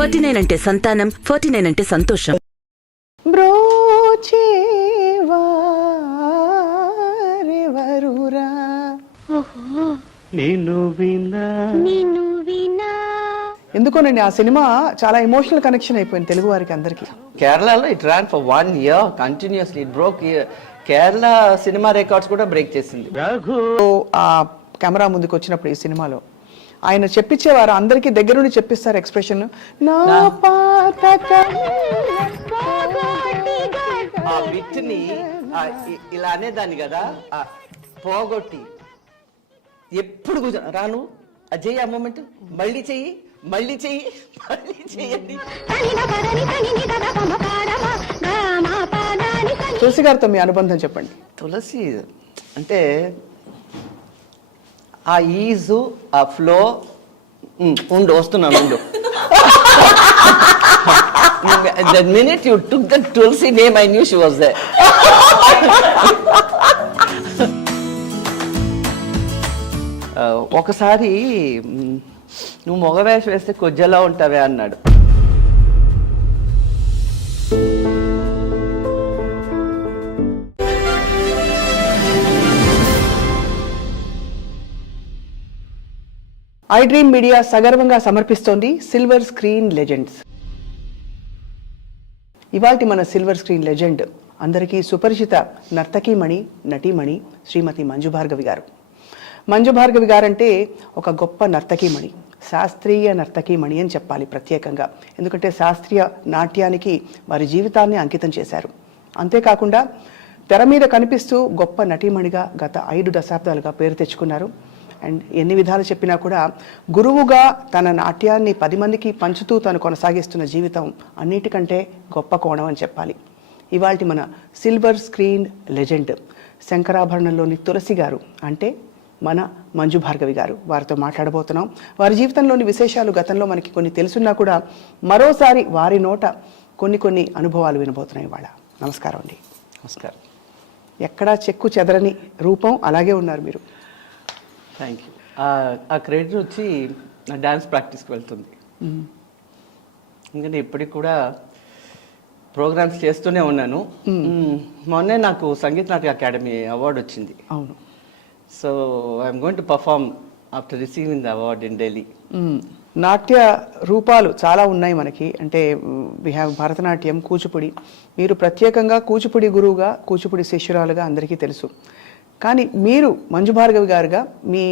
49 అంటే సంతానం, 49 అంటే సంతోషం. బ్రోచేవారెవరురా నిన్ను వినా ఎందుకోనండి ఆ సినిమా చాలా ఎమోషనల్ కనెక్షన్ అయిపోయింది తెలుగు వారికి అందరికి. కేరళలో it ran for 1 year continuously. It broke Kerala cinema records కూడా బ్రేక్ చేసింది. ఆ కెమెరా ముందుకు వచ్చినప్పుడు ఈ సినిమాలో ఆయన చెప్పించేవారు, అందరికీ దగ్గర నుండి చెప్పిస్తారు ఎక్స్ప్రెషన్. నా పాత ఆ బిట్ని ఇలా అనేదాన్ని కదా, పోగొట్టి ఎప్పుడు రాను అజయ్ ఆ మూమెంట్ మళ్ళీ చెయ్యి మళ్ళీ చెయ్యి మళ్ళీ చెయ్యండి. తులసి గారితో మీ అనుబంధం చెప్పండి. తులసి అంటే ఆ ఈజు ఆ ఫ్లో ఉండు వస్తున్నాను ఉండు. The minute you took the Tulsi name, I knew she was there. ఒకసారి నువ్వు మగవేషం వేస్తే కొజ్జలా ఉంటావే అన్నాడు. ఐ డ్రీమ్ మీడియా సగర్వంగా సమర్పిస్తోంది సిల్వర్ స్క్రీన్ లెజెండ్స్. ఇవాల్టి మన సిల్వర్ స్క్రీన్ లెజెండ్ అందరికీ సుపరిచిత నర్తకీమణి, నటీమణి శ్రీమతి మంజు భార్గవి గారు. మంజు భార్గవి గారంటే ఒక గొప్ప నర్తకీమణి, శాస్త్రీయ నర్తకీమణి అని చెప్పాలి ప్రత్యేకంగా. ఎందుకంటే శాస్త్రీయ నాట్యానికి వారి జీవితాన్ని అంకితం చేశారు. అంతేకాకుండా తెర మీద కనిపిస్తూ గొప్ప నటీమణిగా గత 5 దశాబ్దాలుగా పేరు తెచ్చుకున్నారు. అండ్ ఎన్ని విధాలు చెప్పినా కూడా గురువుగా తన నాట్యాన్ని 10 మందికి పంచుతూ తను కొనసాగిస్తున్న జీవితం అన్నిటికంటే గొప్ప కోణం అని చెప్పాలి. ఇవాల్టి మన సిల్వర్ స్క్రీన్ లెజెండ్ శంకరాభరణంలోని తులసి గారు అంటే మన మంజు భార్గవి గారు. వారితో మాట్లాడబోతున్నాం. వారి జీవితంలోని విశేషాలు గతంలో మనకి కొన్ని తెలుసున్నా కూడా మరోసారి వారి నోట కొన్ని అనుభవాలు వినబోతున్నాయి ఇవాళ. నమస్కారం అండి. నమస్కారం. ఎక్కడా చెక్కు చెదరని రూపం, అలాగే ఉన్నారు మీరు. Thank you. ఆ క్రెడిట్ వచ్చి నా డ్యాన్స్ ప్రాక్టీస్కి వెళ్తుంది. ఎందుకంటే ఇప్పటికి కూడా ప్రోగ్రామ్స్ చేస్తూనే ఉన్నాను. మొన్నే నాకు సంగీత నాటక అకాడమీ అవార్డు వచ్చింది. అవును. So I'm going to perform after receiving the award in Delhi. నాట్య రూపాలు చాలా ఉన్నాయి మనకి. అంటే వి హ్యావ్ భరతనాట్యం, కూచిపూడి. మీరు ప్రత్యేకంగా కూచిపూడి గురువుగా, కూచిపూడి శిష్యురాలుగా అందరికీ తెలుసు. కానీ మీరు మంజు భార్గవి గారుగా మీ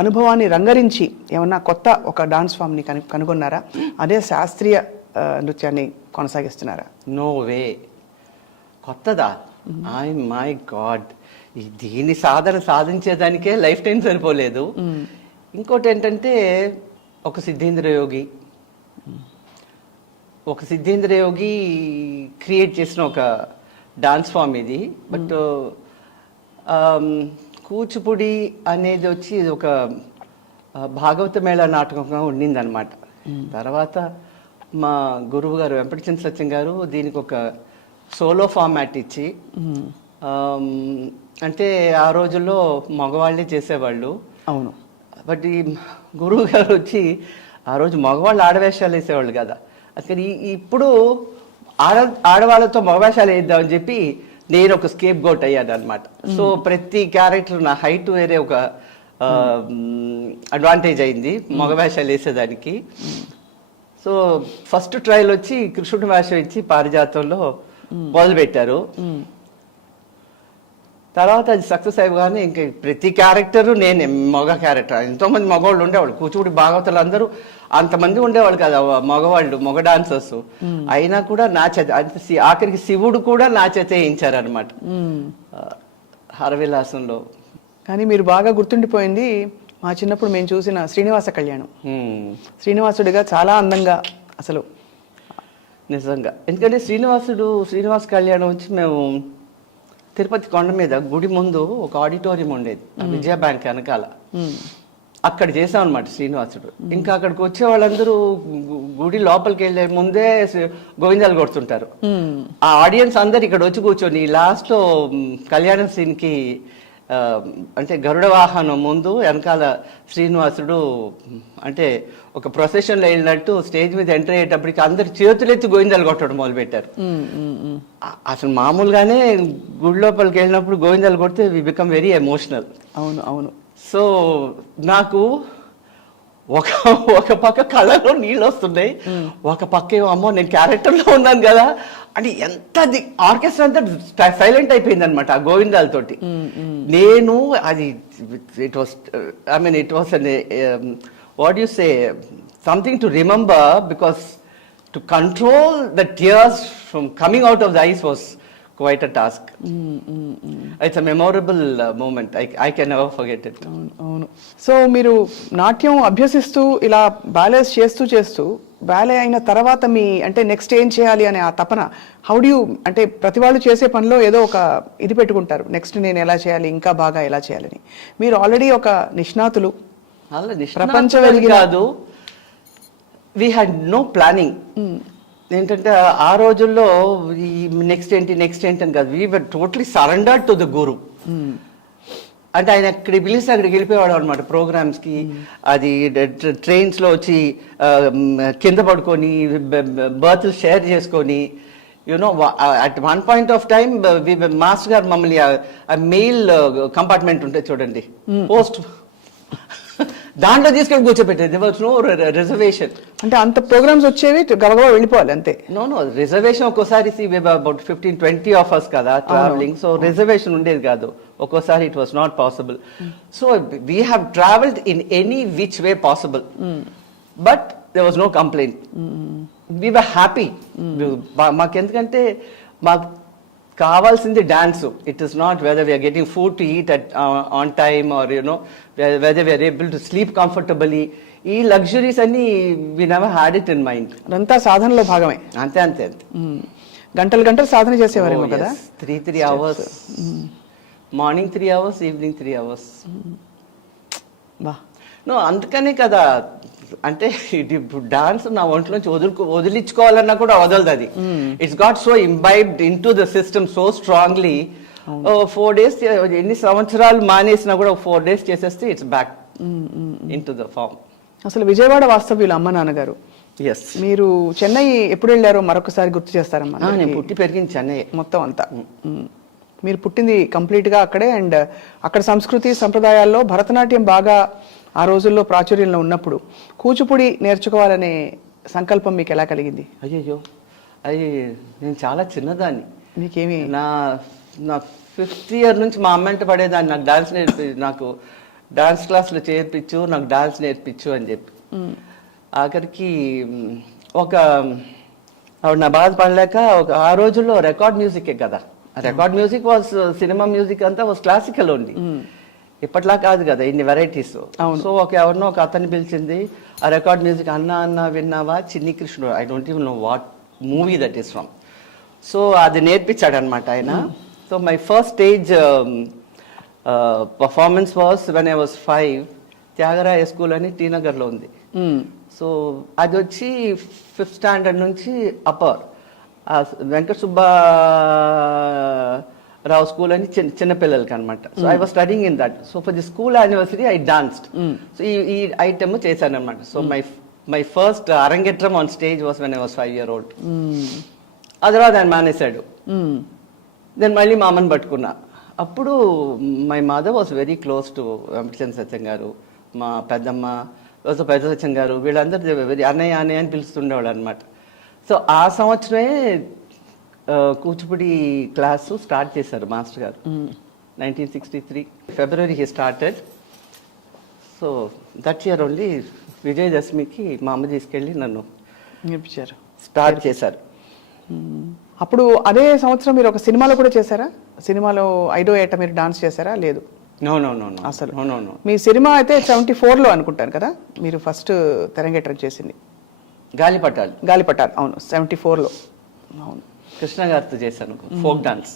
అనుభవాన్ని రంగరించి ఏమన్నా కొత్త ఒక డాన్స్ ఫామ్ని కనుగొన్నారా? అదే శాస్త్రీయ నృత్యాన్ని కొనసాగిస్తున్నారా? No way. కొత్తదా? ఐ మై గాడ్, దీని సాధించేదానికే లైఫ్ టైం సరిపోలేదు. ఇంకోటి ఏంటంటే ఒక సిద్ధేంద్ర యోగి క్రియేట్ చేసిన ఒక డాన్స్ ఫామ్ ఇది. బట్ కూచిపూడి అనేది వచ్చి ఒక భాగవత మేళ నాటకంగా ఉండింది అనమాట. తర్వాత మా గురువు గారు వెంపటిచంద్ర సత్యం గారు దీనికి ఒక సోలో ఫార్మాట్ ఇచ్చి, అంటే ఆ రోజుల్లో మగవాళ్ళే చేసేవాళ్ళు. అవును. బట్ ఈ గురువు గారు వచ్చి ఆ రోజు మగవాళ్ళు ఆడవేషాలు వేసేవాళ్ళు కదా. అందుకని ఇప్పుడు ఆడవాళ్ళతో మగవేషాలు వేద్దామని చెప్పి నేను ఒక స్కేప్ గోట్ అయ్యాను అనమాట. సో ప్రతి క్యారెక్టర్ నా హైట్ వేరే ఒక అడ్వాంటేజ్ అయింది మగవేషాలు వేసేదానికి. సో ఫస్ట్ ట్రయల్ వచ్చి కృష్ణుడి వేషం ఇచ్చి పారిజాతంలో మొదలుపెట్టారు. తర్వాత అది సక్సెస్ అయ్యగానే ఇంకా ప్రతి క్యారెక్టరు నేను మగ క్యారెక్టర్. ఎంతోమంది మగవాళ్ళు ఉండేవాళ్ళు, కూచిపూడి భాగవతులు అందరూ అంతమంది ఉండేవాళ్ళు కదా మగవాళ్ళు, మగ డాన్సర్స్. అయినా కూడా నా చేత, ఆఖరికి శివుడు కూడా నా చేత వేయించారనమాట హరవిలాసంలో. కానీ మీరు బాగా గుర్తుండిపోయింది మా చిన్నప్పుడు మేము చూసిన శ్రీనివాస కళ్యాణం. శ్రీనివాసుడిగా చాలా అందంగా అసలు నిజంగా. ఎందుకంటే శ్రీనివాస కళ్యాణం వచ్చి మేము తిరుపతి కొండ మీద గుడి ముందు ఒక ఆడిటోరియం ఉండేది, విజయ బ్యాంక్ వెనకాల. అక్కడ చేసాం అనమాట శ్రీనివాసుడు. ఇంకా అక్కడికి వచ్చే వాళ్ళందరూ గుడి లోపలికి వెళ్ళే ముందే గోవిందాలు కొడుతుంటారు. ఆ ఆడియన్స్ అందరు ఇక్కడ వచ్చి కూర్చొని లాస్ట్ లో కళ్యాణం సీన్ కి అంటే గరుడ వాహనం ముందు వెనకాల శ్రీనివాసుడు అంటే ఒక ప్రొసెషన్లో వెళ్ళినట్టు స్టేజ్ మీద ఎంటర్ అయ్యేటప్పటికి అందరు చేతులెత్తి గోవిందాలు కొట్టడం మొదలు పెట్టారు. అసలు మామూలుగానే గుడి లోపలికి వెళ్ళినప్పుడు గోవిందాలు కొడితే వి బికమ్ వెరీ ఎమోషనల్. అవును అవును. సో నాకు ఒక పక్క కళ్ళలో నీళ్ళు వస్తున్నాయి, ఒక పక్క ఏమో అమ్మో నేను క్యారెక్టర్లో ఉన్నాను కదా అని ఎంత ఆర్కెస్ట్రా అంతా సైలెంట్ అయిపోయింది అనమాట ఆ గోవిందాలతోటి. నేను అది it was it was what you say something to remember, because to control the tears from coming out of the ice was quite a task. It's a memorable moment. I can never forget it. అవును. So మీరు నాట్యం అభ్యసిస్తూ ఇలా balance చేస్తూ ballet అయిన తర్వాత మీ అంటే next ఏం చేయాలి అనే ఆ తపన, హౌ డు యూ, అంటే ప్రతి వాళ్ళు చేసే పనిలో ఏదో ఒక ఇది పెట్టుకుంటారు, నెక్స్ట్ నేను ఎలా చేయాలి, ఇంకా బాగా ఎలా చేయాలని. మీరు ఆల్రెడీ ఒక నిష్ణాతులు, ప్రపంచం కాదు, వీ హ్యాడ్ నో ప్లానింగ్. ఏంటంటే ఆ రోజుల్లో ఈ నెక్స్ట్ ఏంటి అని కాదు, we were totally surrendered to the guru. అంటే ఆయన ఎక్కడికి పిలిస్తే అక్కడికి వెళ్ళిపోయేవాడు అనమాట ప్రోగ్రామ్స్కి. అది ట్రైన్స్లో వచ్చి కింద పడుకొని బర్త్లు షేర్ చేసుకొని, you know at one point of time master గారు మమ్మల్ని మెయిల్ కంపార్ట్మెంట్ ఉంటుంది చూడండి, పోస్ట్ దాంట్లో తీసుకెళ్ళి కూర్చోబెట్టేది. No reservation. అంటే అంత ప్రోగ్రామ్స్ వచ్చేవి, గబగబా వెళ్ళిపోవాలి అంతే. నో రిజర్వేషన్ ఒక్కోసారి అబౌట్ 15-20 of us కదా ట్రావెలింగ్, సో రిజర్వేషన్ ఉండేది కాదు ఒక్కోసారి. It was not possible. So we have travelled in any which way possible, but there was no complaint. We were happy. మాకెందుకంటే మాకు కావాల్సింది dance. It is not whether we are getting food to eat at on time or whether we are able to sleep comfortably. ఈ luxuries అన్ని we never had it in mind. అదంతా సాధనలో భాగమే. అంతే గంటలు సాధన చేసేవారేమో కదా. 3 hours morning, 3 hours evening, 3 hours. No అందుకనే కదా, అంటే ఇప్పుడు డాన్స్ నా ఒంట్లోంచి వదిలించుకోవాలన్నా కూడా వదలదు అది. It's got so imbibed into the system so strongly. 4 days ఎన్ని సంవత్సరాలు మానేసినా కూడా 4 days చేసేస్తే it's back into the form. అసలు విజయవాడ వాస్తవ్యులు అమ్మ నాన్నగారు. ఎస్. మీరు చెన్నై ఎప్పుడు వెళ్ళారో మరొకసారి గుర్తు చేస్తారమ్మా. నేను పుట్టి పెరిగింది చెన్నై మొత్తం అంతా. మీరు పుట్టింది కంప్లీట్ గా అక్కడే, అండ్ అక్కడ సంస్కృతి సంప్రదాయాల్లో భరతనాట్యం బాగా ఆ రోజుల్లో ప్రాచుర్యంలో ఉన్నప్పుడు కూచిపూడి నేర్చుకోవాలనే సంకల్పం మీకు ఎలా కలిగింది? అయ్యో అది నేను చాలా చిన్నదాన్ని. మీకేమి నా 5th year నుంచి మా అమ్మంట పడేదాన్ని, నాకు డాన్స్ నాకు డాన్స్ క్లాస్లో చేర్పించు, నాకు డాన్స్ నేర్పించు అని చెప్పి. ఆఖరికి ఒక ఆవిడ నా బాధ పడలేక ఆ రోజుల్లో రికార్డ్ మ్యూజికే కదా, record music was cinema music అంతా వాజ్ క్లాసికల్ ఓన్లీ. ఇప్పట్లా కాదు కదా ఇన్ని వెరైటీస్. సో ఎవరినో ఒక అతన్ని పిలిచింది, ఆ రికార్డ్ మ్యూజిక్ అన్న విన్నావా, చిన్ని కృష్ణుడు, I don't even know what movie that is from. So అది నేర్పించాడు అనమాట ఆయన. So my first stage performance was when I was 5. Thyagaraya school అని టీ నగర్లో ఉంది. సో అది వచ్చి 5th standard నుంచి అప్పర్ వెంకట సుబ్బారావు స్కూల్ అని చిన్న పిల్లలకి అనమాట. So I was studying in that. So for the school anniversary I danced. So ఈ ఐటమ్ చేశాను అనమాట. సో మై ఫస్ట్ అరంగేట్రం on stage was when I was 5 year old. ఆ తర్వాత ఆయన మానేశాడు. నేను మళ్ళీ మా అమ్మని పట్టుకున్నా. అప్పుడు my mother was very close to Venkatachandra Satyam garu, మా పెద్దమ్మ పెద్ద సత్యం గారు, వీళ్ళందరూ వెరీ అన్నయ్య అని పిలుస్తుండేవాళ్ళు అనమాట. సో ఆ సంవత్సరమే కూచిపూడి క్లాసు స్టార్ట్ చేశారు master garu. 1963 February he started. So that year only విజయదశమికి మా అమ్మ తీసుకెళ్ళి నన్ను నేర్పించారు, స్టార్ట్ చేశారు. అప్పుడు అదే సంవత్సరం మీరు ఒక సినిమాలో కూడా చేశారా? సినిమాలో 5వ ఏట మీరు డాన్స్ చేశారా? లేదు. నో అసలు నో. మీ సినిమా అయితే 74లో అనుకుంటాను కదా మీరు ఫస్ట్ తెరంగేట్రం చేసింది. గాలిపటాలు. అవును, 74లో. అవును, కృష్ణ గారితో చేశాను ఫోక్ డాన్స్.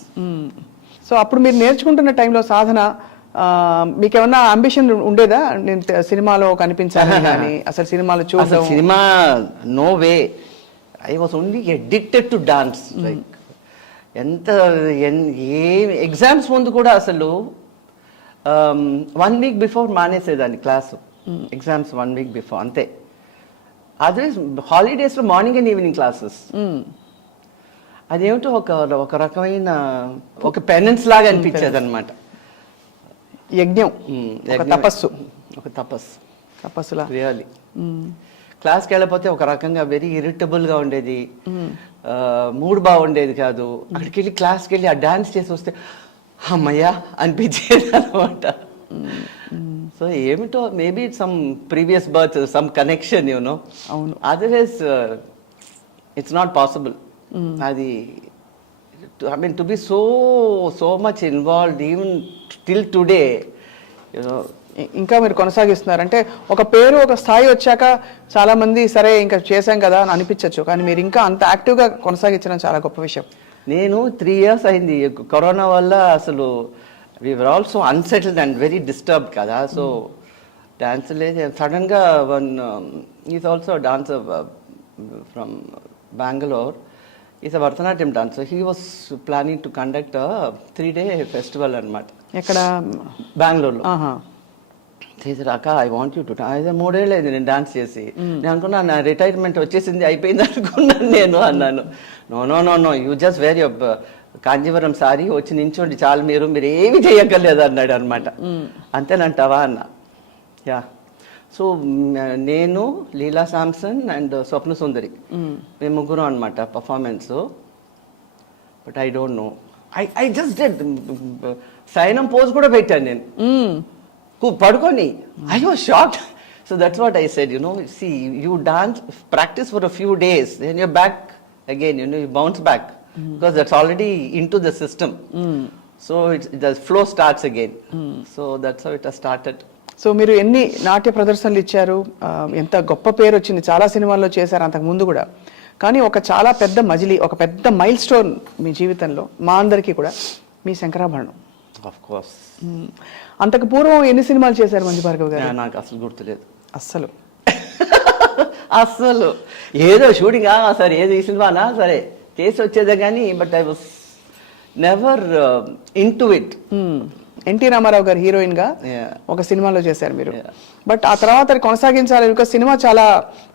సో అప్పుడు మీరు నేర్చుకుంటున్న టైంలో సాధన మీకేమన్నా అంబిషన్ ఉండేదా, నేను సినిమాలో కనిపించాలని కానీ? అసలు సినిమాలో చూడడం, cinema no way. I was only addicted to dance. Like ఏ ఎగ్జామ్స్ ముందు కూడా అసలు 1 week బిఫోర్ మానేసేదాన్ని క్లాసు. ఎగ్జామ్స్ 1 week బిఫోర్ అంతే. అదే హాలిడేస్ లో మార్నింగ్ అండ్ ఈవినింగ్ క్లాసెస్. అదేమిటో ఒక రకమైన ఒక పెనెన్స్ లాగా అనిపించేది అనమాట. యజ్ఞం, ఒక తపస్సు, ఒక తపస్సులా రియల్లీ. క్లాస్కి వెళ్ళకపోతే ఒక రకంగా వెరీ ఇరిటబుల్ గా ఉండేది, మూడ్ బాగుండేది కాదు. అక్కడికి వెళ్ళి క్లాస్కి వెళ్ళి ఆ డాన్స్ చేసి వస్తే అమ్మయ్యా అనిపించేది అనమాట. సో ఏమిటో maybe some previous birth, some connection, you know. అవును. Otherwise it's not possible. అది I mean to be so much involved even till today, you know. ఇంకా మీరు కొనసాగిస్తున్నారు అంటే ఒక పేరు, ఒక స్థాయి వచ్చాక చాలా మంది సరే ఇంకా చేశాం కదా అని అనిపించవచ్చు, కానీ మీరు ఇంకా అంత యాక్టివ్గా కొనసాగించడం చాలా గొప్ప విషయం. నేను 3 years అయింది కరోనా వల్ల. అసలు we were also unsettled and very disturbed కదా. సో డాన్స్ లేదు. సడన్గా one is also dancer from Bengaluru, is a Bharatanatyam dancer. He was planning to conduct 3-day festival అనమాట. ఎక్కడ? బెంగళూరులో. చేసిరాక ఐ వాంట్ యూ టు. అయితే 3 ఏళ్ళు అయింది నేను డాన్స్ చేసి. నేను అనుకున్నా నా రిటైర్మెంట్ వచ్చేసింది, అయిపోయింది అనుకున్నాను నేను. అన్నాను no no no no, you just wear your Kanjeevaram sari, వచ్చి నించోండి చాలు, మీరు ఏమి చేయక్కర్లేదు అన్నాడు అనమాట. అంతేనంటావా అన్న. యా. సో నేను, లీలా శాంసన్ అండ్ స్వప్న సుందరి, మేము ముగ్గురం అనమాట performance. But I don't know, I just dead. సైనం పోజ్ కూడా పెట్టాను నేను పడుకొని. I was shocked. So that's what I said, see you dance, practice for a few days, then you're back again, you bounce back, because that's already into the system. So the flow starts again. So that's how it has started. So మీరు ఎన్ని నాట్య ప్రదర్శనలు ఇచ్చారు, ఎంత గొప్ప పేరు వచ్చింది, చాలా సినిమాల్లో చేశారు అంతకు ముందు కూడా. కానీ ఒక చాలా పెద్ద మజిలీ, ఒక పెద్ద మైల్ స్టోన్ మీ జీవితంలో, మా అందరికీ కూడా, మీ శంకరాభరణం. Of course. అంతకు పూర్వం ఎన్ని సినిమాలు చేశారు మంజు భార్గవ్ గారు? నాకు అసలు గుర్తులేదు అస్సలు. అస్సలు ఏదో షూటింగ్ సరే, ఏది ఈ సినిమానా సరే చేసి వచ్చేదే కానీ, but I was never into it. NT Rama Rao garu heroine గా ఒక సినిమాలో చేశారు మీరు. బట్ ఆ తర్వాత అది కొనసాగించాలి, బికాస్ సినిమా చాలా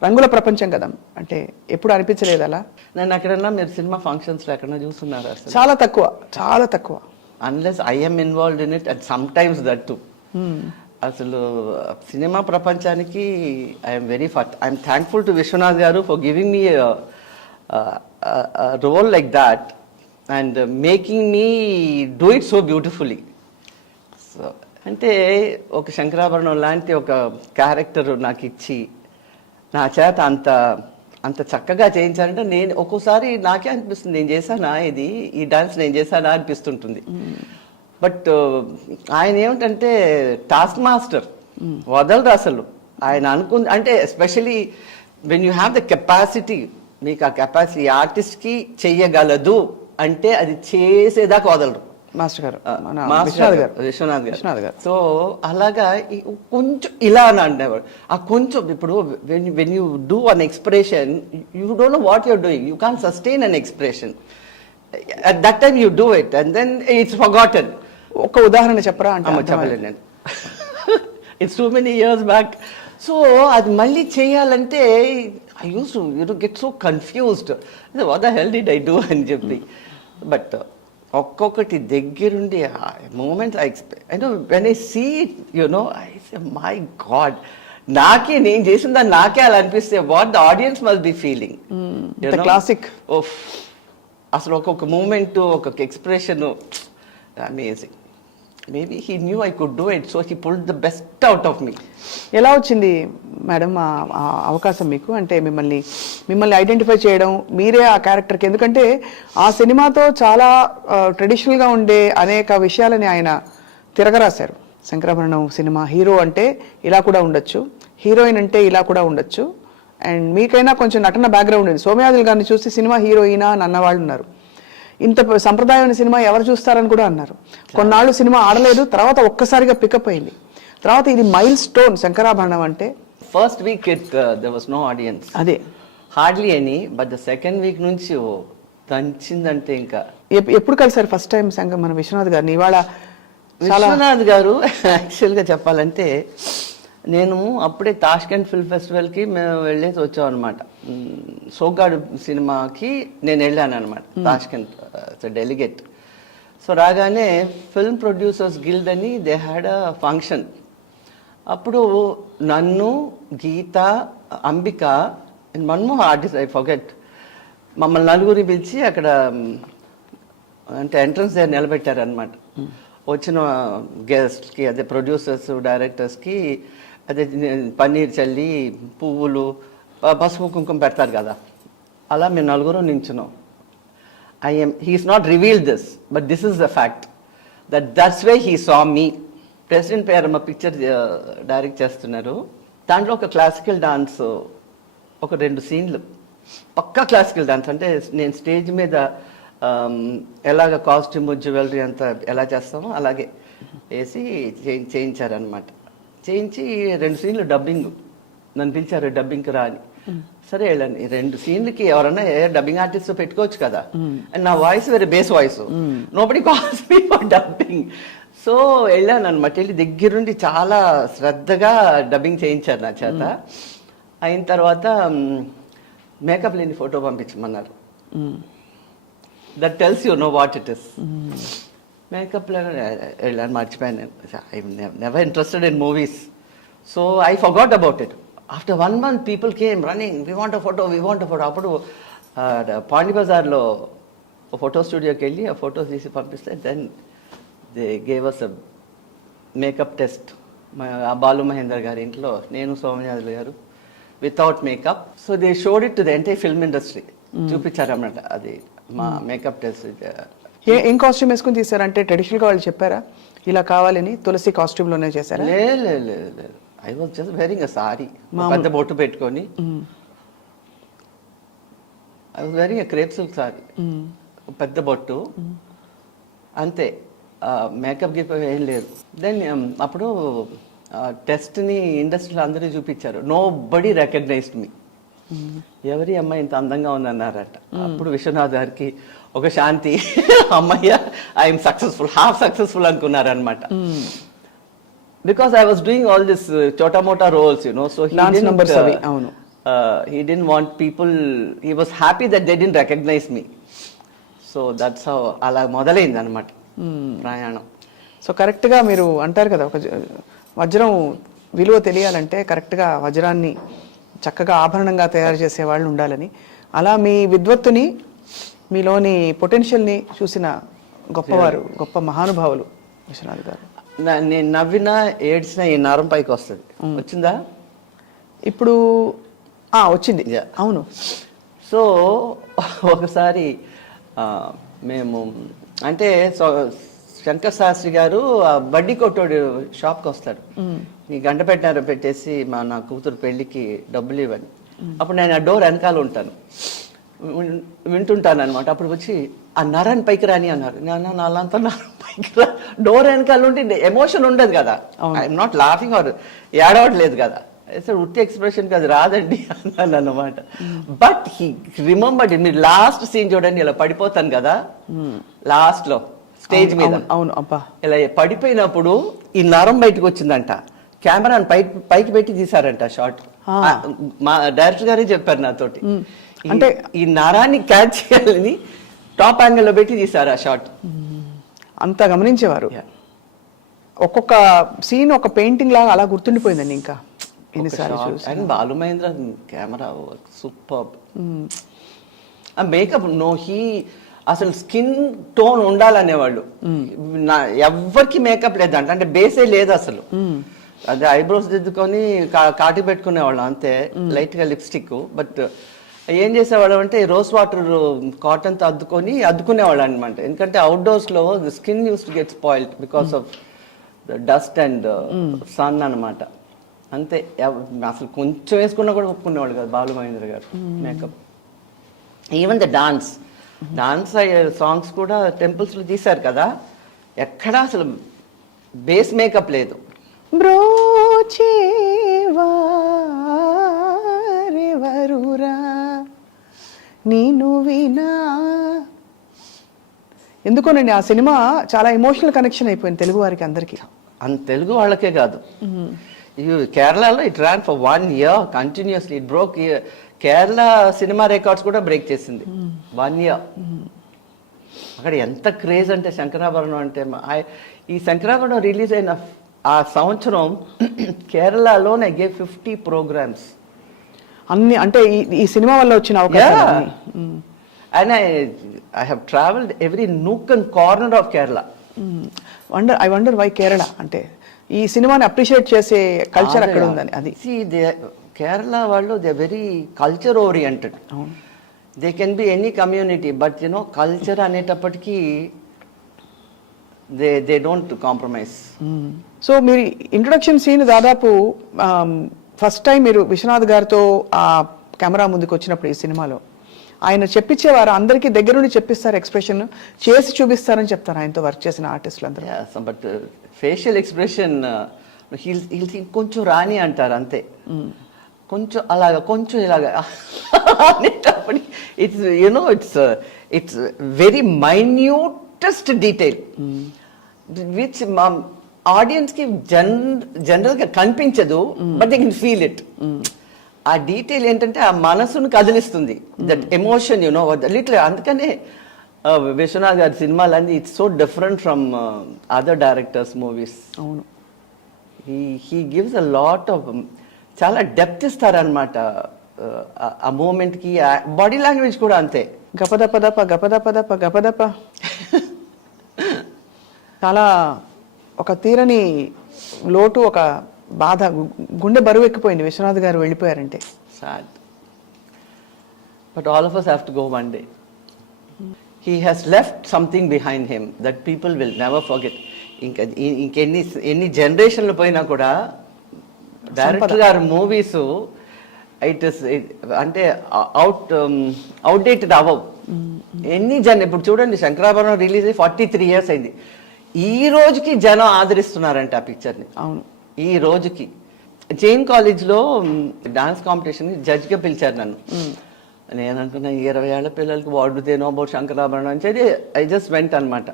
రంగుల ప్రపంచం కదా. అంటే ఎప్పుడు అనిపించలేదు అలా? నన్ను ఎక్కడన్నా మీరు సినిమా ఫంక్షన్స్ లో ఎక్కడన్నా చూస్తున్నారా? చాలా తక్కువ, చాలా తక్కువ. Unless I am involved in it, and some times that too. అసలు సినిమా ప్రపంచానికి I'm very I'm thankful to Viswanath garu for giving me role like that and making me do it so beautifully. So అంటే ఒక శంకరాభరణం లాంటి ఒక character నాకు ఇచ్చి నా చేత అంత చక్కగా చేయించాలంటే, నేను ఒక్కోసారి నాకే అనిపిస్తుంది, నేను చేశానా ఈ డాన్స్ నేను చేశానా అనిపిస్తుంటుంది. బట్ ఆయన ఏమిటంటే టాస్క్ మాస్టర్, వదలరు అసలు. ఆయన అంటే especially when you have the capacity, మీకు ఆ కెపాసిటీ ఆర్టిస్ట్కి చెయ్యగలదు అంటే అది చేసేదాకా వదలరు. మాస్టర్ గారు, విశ్వనాథ్ గారు. సో అలాగా కొంచెం ఇలా అని అంటేవాడు. ఆ కొంచెం ఇప్పుడు when you do an expression, you don't know what you're doing, you can sustain an expression. At that time you do it and then it's forgotten. ఒక ఉదాహరణ చెప్పరా అంటే? చెప్పలేదు నేను, it's too many years back. So అది మళ్ళీ చేయాలంటే I use to get so confused, what the hell did I do అని చెప్పి. బట్ ఒక్కొక్కటి దగ్గరుండి moments when I see it, I say my God, నేను చేసిన దాన్ని నాకే అలా అనిపిస్తే what the audience must be feeling. Classic. అసలు ఒక్కొక్క మూమెంట్, ఒక్కొక్క expression amazing. Maybe he knew I could do it, so he pulled the best out of me. ఎలా వచ్చింది మేడం ఆ అవకాశం మీకు? అంటే మిమ్మల్ని ఐడెంటిఫై చేయడం, మీరే ఆ క్యారెక్టర్కి, ఎందుకంటే ఆ సినిమాతో చాలా ట్రెడిషనల్గా ఉండే అనేక విషయాలని ఆయన తిరగరాశారు. శంకరాభరణం సినిమా హీరో అంటే ఇలా కూడా ఉండొచ్చు, హీరోయిన్ అంటే ఇలా కూడా ఉండొచ్చు. అండ్ మీకైనా కొంచెం నటన బ్యాక్గ్రౌండ్ ఉంది. సోమయాజుల్ గారిని చూసి సినిమా హీరోయినా అని అన్నవాళ్ళు ఉన్నారు. ఇంత సంప్రదాయమైన సినిమా ఎవరు చూస్తారని కూడా అన్నారు. కొన్నాళ్ళు సినిమా ఆడలేదు, తర్వాత ఒక్కసారిగా పికప్ అయింది. తర్వాత ఇది మైల్ స్టోన్ శంకరాభరణం అంటే. First week there was no audience, అదే hardly any. But the second week నుంచి దంచిందంటే ఇంకా. ఎప్పుడు కలిసారు ఫస్ట్ టైం మన విశ్వనాథ్ గారిని? ఇవాళ విశ్వనాథ్ గారు యాక్చువల్గా చెప్పాలంటే నేను అప్పుడే తాష్కెంట్ ఫిల్మ్ ఫెస్టివల్కి మేము వెళ్ళేసి వచ్చాం అనమాట. సోగ్గాడు సినిమాకి నేను వెళ్ళాను అనమాట, తాష్కెంట్ డెలిగేట్. సో రాగానే ఫిల్మ్ ప్రొడ్యూసర్స్ గిల్డ్ అని దే హ్యాడ్ అ ఫంక్షన్. అప్పుడు నన్ను, Geetha, Ambika and Manmohan artist, I forget, మమ్మల్ని నలుగురిని పిలిచి అక్కడ అంటే ఎంట్రన్స్ దగ్గర నిలబెట్టారనమాట. వచ్చిన గెస్ట్కి, అదే ప్రొడ్యూసర్స్, డైరెక్టర్స్కి అదే పన్నీర్ చల్లి పువ్వులు, పసుపు కుంకుమ పెడతారు కదా, అలా మేము నలుగురు నించున్నాం. He is not revealed this, but this is the fact that's way he saw me. President Peramma picture direct చేస్తున్నారు. దాంట్లో ఒక క్లాసికల్ డాన్స్, ఒక 2 సీన్లు పక్కా క్లాసికల్ డాన్స్. అంటే నేను స్టేజ్ మీద ఎలాగ కాస్ట్యూమ్, జ్యువెలరీ అంతా ఎలా చేస్తామో అలాగే వేసి చేయించారనమాట. చేయించి 2 సీన్లు డబ్బింగ్, నన్ను పిలిచారు డబ్బింగ్కి రా అని. సరే వెళ్ళండి. 2 సీన్లకి ఎవరన్నా డబ్బింగ్ ఆర్టిస్ట్ పెట్టుకోవచ్చు కదా, అండ్ నా voice very base voice, nobody calls me for dubbing. So వెళ్ళాను అనమాట. వెళ్ళి దగ్గరుండి చాలా శ్రద్ధగా డబ్బింగ్ చేయించారు నా చేత. అయిన తర్వాత మేకప్ లేని ఫోటో పంపించమన్నారు. That tells you know what it is. Makeup వెళ్ళాను, మర్చిపోయాను. I never interested in movies, so I forgot about it. After 1 month people came running, we want a photo, we want a photo. అప్పుడు పాండి బజార్లో photo స్టూడియోకి వెళ్ళి ఆ photos తీసి పంపిస్తే then they gave us a makeup test. Balu Mahender గారి ఇంట్లో నేను, Somayajulu garu, without makeup. So they showed it to the entire film industry. చూపించారన్నమాట అది మా మేకప్ టెస్ట్. ఏం కాస్ట్యూమ్ వేసుకుని తీసారంటే ట్రెడిషనల్గా వాళ్ళు చెప్పారా ఇలా కావాలని? తులసి కాస్ట్యూమ్లోనే చేశారా? లేదు, I was just wearing a sorry, పెద్ద బొట్టు పెట్టుకొని. I was wearing a crepe silk sorry, పెద్ద బొట్టు, అంతే. మేకప్ గిప్ ఏం లేదు. దెన్ అప్పుడు టెస్ట్ని ఇండస్ట్రీలో అందరూ చూపించారు. Nobody recognized me. ఎవరి అమ్మాయి ఇంత అందంగా ఉందన్నారట. అప్పుడు విశ్వనాథ్ గారికి ఒక శాంతి, అమ్మయ్య ఐఎమ్ సక్సెస్ఫుల్, హాఫ్ సక్సెస్ఫుల్ అనుకున్నారనమాట. Because I was doing all this చోటా మోటా roles, you know. So he didn't want people, he was happy that they didn't recognize me. So that's how అలా మొదలైంది అనమాట ప్రయాణం. సో కరెక్ట్గా మీరు అంటారు కదా, ఒక వజ్రం విలువ తెలియాలంటే కరెక్ట్గా వజ్రాన్ని చక్కగా ఆభరణంగా తయారు చేసే వాళ్ళు ఉండాలని. అలా మీ విద్వత్తుని, మీలోని పొటెన్షియల్ని చూసిన గొప్పవారు, గొప్ప మహానుభావులు విశ్వనాథ్ గారు. నేను నవ్వినా ఏడ్చినా ఈ నరం పైకి వస్తుంది. వచ్చిందా ఇప్పుడు? వచ్చింది. అవును. సో ఒకసారి మేము అంటే శంకర్ శాస్త్రి గారు బడ్డీ కొట్టోడు షాప్కి వస్తాడు. నీ గంట పెట్టేసి నా కూతురు పెళ్లికి డబ్బులు ఇవ్వని. అప్పుడు నేను ఆ డోర్ వెనకాల ఉంటాను, వింటుంటాను అనమాట. అప్పుడు వచ్చి ఆ నరాన్ని పైకి రాని అన్నారు. నాలంతా నరం పైకి రా, డోర్ వెనకాల ఉంటే ఎమోషన్ ఉండదు కదా, ఐఎమ్ నాట్ లాఫింగ్ ఆర్ ఏడవట్లేదు కదా, ఉట్టి ఎక్స్ప్రెషన్ అది రాదండి అన్నాను అన్నమాట. But he remembered. మీరు లాస్ట్ సీన్ చూడండి, ఇలా పడిపోతాను కదా లాస్ట్ లో స్టేజ్ మీద. అవును అబ్బా. ఇలా పడిపోయినప్పుడు ఈ నరం బయటకు వచ్చిందంట. కెమెరాని పైకి పెట్టి తీసారంట షాట్. మా డైరెక్టర్ గారే చెప్పారు నాతోటి, అంటే ఈ నరాన్ని క్యాచ్ చేయాలని టాప్ యాంగిల్ లో పెట్టి తీసారు ఆ షాట్. అంత గమనించేవారు. ఒక్కొక్క సీన్ ఒక పెయింటింగ్ లాగా అలా గుర్తుండిపోయిందండి. ఇంకా and Balu Mahendra camera super. Makeup no, he అసలు స్కిన్ టోన్ ఉండాలనేవాళ్ళు. ఎవరికి మేకప్ లేదంట, అంటే బేసే లేదు అసలు. అదే ఐబ్రోస్ దిద్దుకొని కాటి పెట్టుకునేవాళ్ళం అంతే, లైట్ గా లిప్స్టిక్. బట్ ఏం చేసేవాళ్ళం అంటే రోజ్ వాటర్ కాటన్ తో అద్దుకునేవాళ్ళు అనమాట. ఎందుకంటే అవుట్డోర్స్ లో skin use to get spoiled because of dust and sun అనమాట. అంతే. అసలు కొంచెం వేసుకున్నా కూడా ఒప్పుకునేవాళ్ళు కదా బాలు మహేంద్ర గారు makeup. Even the dance songs కూడా టెంపుల్స్ లో తీశారు కదా, ఎక్కడా అసలు బేస్ మేకప్ లేదు. నేను వినా ఎందుకోనండి ఆ సినిమా చాలా ఎమోషనల్ కనెక్షన్ అయిపోయింది తెలుగు వారికి అందరికీ. తెలుగు వాళ్ళకే కాదు, కేరళలో it ran for 1 year continuously. It broke Kerala cinema records కూడా బ్రేక్ చేసింది 1 year. అక్కడ ఎంత క్రేజ్ అంటే శంకరాభరణం అంటే ఈ శంకరాభరణం రిలీజ్ అయిన ఆ సంవత్సరం కేరళలోనే గేవ్ 50 programs. అన్ని అంటే ఈ సినిమా వల్ల వచ్చిన అవకాశం. And I have travelled every nook and corner of Kerala. I wonder why Kerala అంటే ఈ సినిమాని అప్రిషియేట్ చేసే కల్చర్ అక్కడ ఉందని. అది కేరళ వాళ్ళు they very culture oriented. They can be any community, but you know culture అనేటప్పటికీ దే డోంట్ కాంప్రమైజ్. సో మీరు ఇంట్రొడక్షన్ సీన్ దాదాపు ఫస్ట్ టైం మీరు విశ్వనాథ్ గారితో ఆ కెమెరా ముందుకు వచ్చినప్పుడు ఈ సినిమాలో ఆయన చెప్పించేవారు, అందరికీ దగ్గర నుండి చెప్పిస్తారు, ఎక్స్ప్రెషన్ చేసి చూపిస్తారని చెప్తారు ఆయనతో వర్క్ చేసిన ఆర్టిస్టులు అందరూ. బట్ ఫేషియల్ ఎక్స్ప్రెషన్ కొంచెం రాని అంటారు అంతే. కొంచెం అలాగా కొంచెం ఇలాగా అనేటప్పుడు it's very minutest detail which audience కి జనరల్ గా కనిపించదు, but they can feel it. ఆ డీటెయిల్ ఏంటంటే ఆ మనసును కదిలిస్తుంది, దట్ ఎమోషన్ లిటిల్. అందుకనే విశ్వనాథ్ గారి సినిమాలన్నీ it's so different from other directors movies. అవును, he gives a lot of, చాలా డెప్త్ ఇస్తారనమాట ఆ మూమెంట్ కి. బాడీ లాంగ్వేజ్ కూడా అంతే. గపదపదప గపదపదప గపదప చాలా ఒక తీరని లోటు, ఒక బాధ, గుండె బరువు ఎక్కిపోయింది విశ్వనాథ్ గారు వెళ్ళిపోయారంటే. Sad, but all of us have to go one day. He has left something behind him that people will never forget. ఇంకెన్ని జనరేషన్లు పోయినా కూడా డైరెక్టర్ గారు మూవీస్ అంటే అవుట్డేటెడ్ అవ్వవు. ఇప్పుడు చూడండి, శంకరాభరణం రిలీజ్ అయ్యి 43 years అయింది. ఈ రోజుకి జనం ఆదరిస్తున్నారంట ఆ పిక్చర్ని. అవును, ఈ రోజుకి. జైన్ కాలేజ్లో డాన్స్ కాంపిటీషన్ జడ్జ్గా పిలిచారు నన్ను. నేను అనుకున్నా 20 ఏళ్ల పిల్లలకి what they know about Shankarabharanam అని చెప్పి ఐ జస్ట్ వెంట్ అనమాట.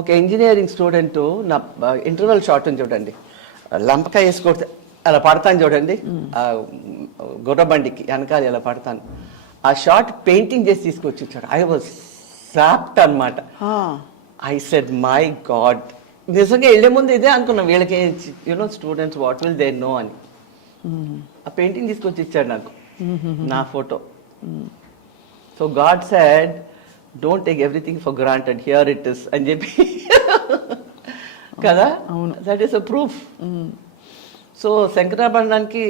ఒక ఇంజనీరింగ్ స్టూడెంట్ నా ఇంటర్వెల్ షాట్ చూడండి, లంపకాయ వేసుకొడితే అలా పడతాను చూడండి, గుర్రబండికి వెనకాల ఇలా పడతాను. ఆ షాట్ పెయింటింగ్ చేసి తీసుకొచ్చి ఇచ్చాడు. ఐ వాజ్ సాప్ట్ అనమాట. ఐ సెడ్ మై గాడ్, నిజంగా వెళ్ళే ముందు ఇదే అనుకున్నాం, వీళ్ళకి students what will they know అని. ఆ పెయింటింగ్ తీసుకొచ్చి ఇచ్చాడు నాకు, నా photo. So God said don't take everything for granted, here it is అని చెప్పి కదా. That is a proof. So శంకరాభరణానికి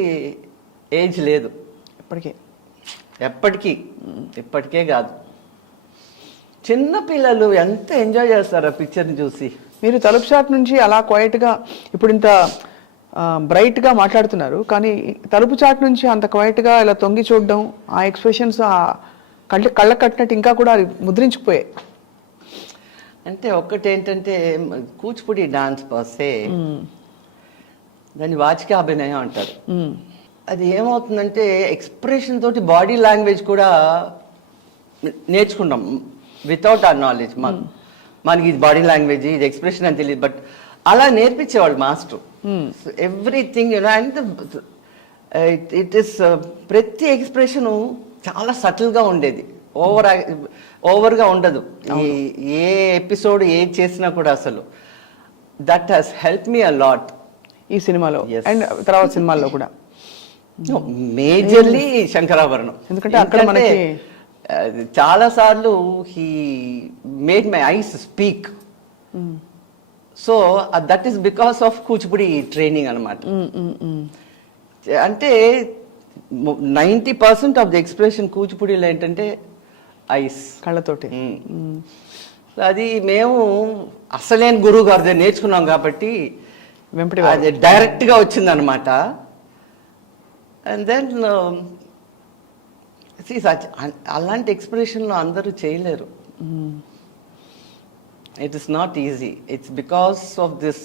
ఏజ్ లేదు ఎప్పటికీ కాదు. చిన్న పిల్లలు ఎంత ఎంజాయ్ చేస్తారు ఆ పిక్చర్ని చూసి. మీరు తలుపు షాట్ నుంచి అలా క్వైట్గా ఇప్పుడు ఇంత బ్రైట్గా మాట్లాడుతున్నారు, కానీ తలుపు చాట్ నుంచి అంత క్వైట్గా ఇలా తొంగి చూడడం, ఆ ఎక్స్ప్రెషన్స్ కళ్ళ కట్టినట్టు ఇంకా కూడా ముద్రించుకుపోయాయి. అంటే ఒక్కటేంటంటే కూచిపూడి డాన్స్ పర్సే దాన్ని వాచిక అభినయం అంటారు. అది ఏమవుతుందంటే ఎక్స్ప్రెషన్ తోటి బాడీ లాంగ్వేజ్ కూడా నేర్చుకున్నాం వితౌట్ ఆ నాలెడ్జ్. మనకి ఇది బాడీ లాంగ్వేజ్, ఇది ఎక్స్ప్రెషన్ అని తెలియదు, బట్ అలా నేర్పించేవాళ్ళు master. Everything and it is ప్రతి ఎక్స్ప్రెషను చాలా సటిల్గా ఉండేది, ఓవర్గా ఉండదు. ఏ ఎపిసోడ్ ఏది చేసినా కూడా అసలు that has help me a lot ఈ సినిమాలో అండ్ తర్వాత సినిమాల్లో కూడా. మేజర్లీ శంకరాభరణం, ఎందుకంటే అక్కడ మనకి చాలా సార్లు he made my eyes speak. So that is because of Kuchipudi training అనమాట. అంటే 90% ఆఫ్ ది ఎక్స్ప్రెషన్ కూచిపూడిలో ఏంటంటే ఐస్, కళ్ళతోటి. అది మేము అసలేని గురువు గారి నేర్చుకున్నాం కాబట్టి అది డైరెక్ట్గా వచ్చింది అనమాట. అండ్ దెన్ అలాంటి ఎక్స్ప్రెషన్లు అందరూ చేయలేరు. It is not easy. It's because of this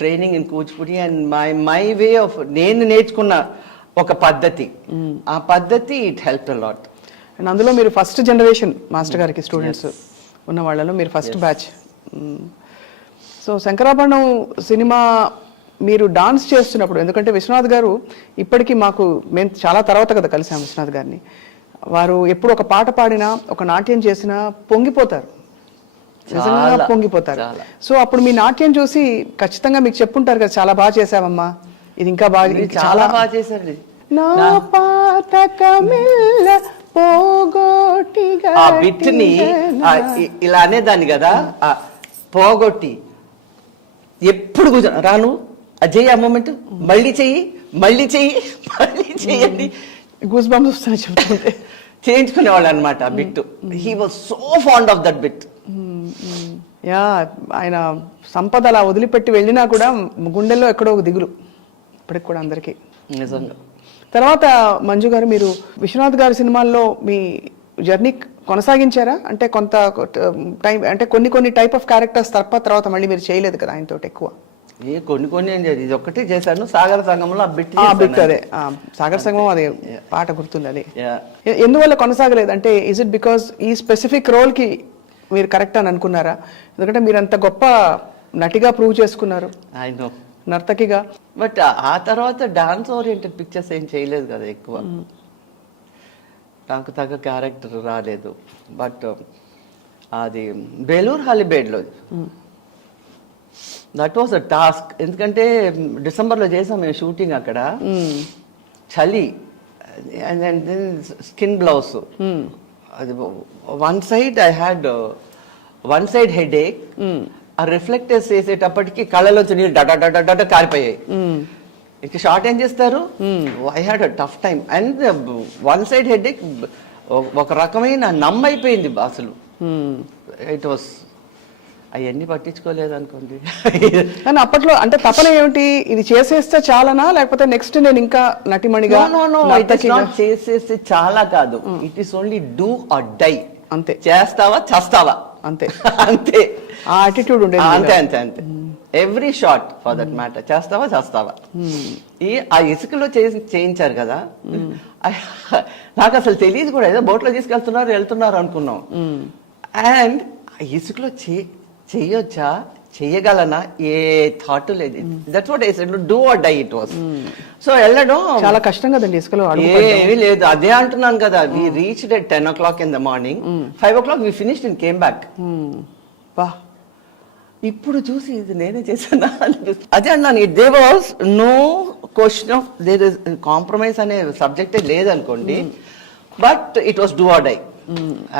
training in Kuchipudi and my way of, నేను నేర్చుకున్న ఒక పద్ధతి, ఆ పద్ధతి it help a lot. And అందులో మీరు ఫస్ట్ జనరేషన్ మాస్టర్ గారికి స్టూడెంట్స్ ఉన్న వాళ్ళలో మీరు first batch. So Shankarabharanam cinema మీరు డాన్స్ చేస్తున్నప్పుడు, ఎందుకంటే విశ్వనాథ్ గారు ఇప్పటికీ మేము చాలా తర్వాత కదా కలిసాం విశ్వనాథ్ గారిని, వారు ఎప్పుడు ఒక పాట పాడినా ఒక నాట్యం చేసినా పొంగిపోతారు, నిజంగా పొంగిపోతారు. సో అప్పుడు మీ నాట్యం చూసి ఖచ్చితంగా మీకు చెప్పుంటారు కదా, చాలా బాగా చేసావమ్మా, ఇది ఇంకా బాగా, చాలా బాగా చేశారు. నా పాతకమిల్ల పోగొట్టిగా ఆ బిట్ ని ఇలా అనేదాన్ని కదా, పోగొట్టి ఎప్పుడు రాను అజయ్ ఆ మూమెంట్ మళ్ళీ చెయ్యి మళ్ళీ చెయ్యి మళ్ళీ చెయ్యండి, గూస్ బంప్స్ వస్తాయని చెప్తుంటే చేయించుకునేవాళ్ళు అనమాట ఆ bit. He was so fond of that bit. Yeah, ఆయన సంపద అలా వదిలిపెట్టి వెళ్ళినా కూడా గుండెల్లో ఎక్కడో ఒక దిగులు ఇప్పటికి కూడా అందరికీ. నిజంగా. తర్వాత మంజు గారు, మీరు విశ్వనాథ్ గారి సినిమాల్లో మీ జర్నీ కొనసాగించారా? అంటే కొంత టైం, అంటే కొన్ని టైప్ ఆఫ్ క్యారెక్టర్స్ తర్వాత మళ్ళీ మీరు చేయలేదు కదా ఆయనతో ఎక్కువ? కొన్ని ఏం చేయదు, ఇది ఒక్కటే చేశాను. సాగర సంఘంలో ఆ బిట్ అదే సాగర సంఘం, అదే పాట గుర్తుంది. అది ఎందువల్ల కొనసాగలేదు? అంటే ఇస్ ఇట్ బికాస్ ఈ స్పెసిఫిక్ రోల్ కి మీరు కరెక్ట్ అని అనుకున్నారా? ఎందుకంటే మీరు అంత గొప్ప నటిగా ప్రూవ్ చేసుకున్నారు, ఐ నో, నర్తకిగా. బట్ ఆ తర్వాత డాన్స్ ఓరియంటెడ్ పిక్చర్స్ ఏం చేయలేదు కదా ఎక్కువ, నాకు తగ్గ క్యారెక్టర్ రాలేదు. బట్ అది బేలూర్ హాలిబేడ్లో దట్ వాస్ అ టాస్క్. ఎందుకంటే డిసెంబర్లో చేసాం మేము షూటింగ్ అక్కడ, చలి అండ్ స్కిన్ బ్లౌజ్. అది వన్ సైడ్ హెడ్ ఏక్. ఆ రిఫ్లెక్టర్స్ వేసేటప్పటికి కళ్ళలోంచి నీళ్ళు డట కారిపోయాయి. ఇక షార్ట్ ఏం చేస్తారు, I had a tough time. And one side headache ఒక రకమైన నమ్మైపోయింది అసలు. ఇట్ వాస్, అవన్నీ పట్టించుకోలేదు అనుకోండి. కానీ అప్పట్లో అంటే తపన ఏమిటి, ఇది చేసేస్తే చాలనా, లేకపోతే నెక్స్ట్ నేను ఇంకా నటిమణిగా? చేసేస్తే చాలా కాదు, it is only do or die. అంతే, చేస్తావా చేస్తావా అంతే అంతే. ఆ యాటిట్యూడ్ ఉండేది. అంతే అంతే అంతే. Every shot for that matter, చేస్తావా. ఆ ఇసుకలో చేయించారు కదా, నాకు అసలు తెలియదు కూడా, ఏదో బోట్లో వెళ్తున్నారు అనుకున్నాం. అండ్ ఆ ఇసుకలో చెయ్యొచ్చా, చెయ్యగలనా, ఏ థాట్ లేదు. That's what I said, do or die it was. So వెళ్ళడం చాలా కష్టం కదండి ఇసుకలో. ఏమీ లేదు, అదే అంటున్నాను కదా. We reached at 10 o'clock in the morning, 5 o'clock we finished and came back. బా, ఇప్పుడు చూసి ఇది నేనే చేశానా అనిపిస్తుంది. అదే అన్నాను, they was no question of there is compromise అనే సబ్జెక్టే లేదనుకోండి. But it was do or die.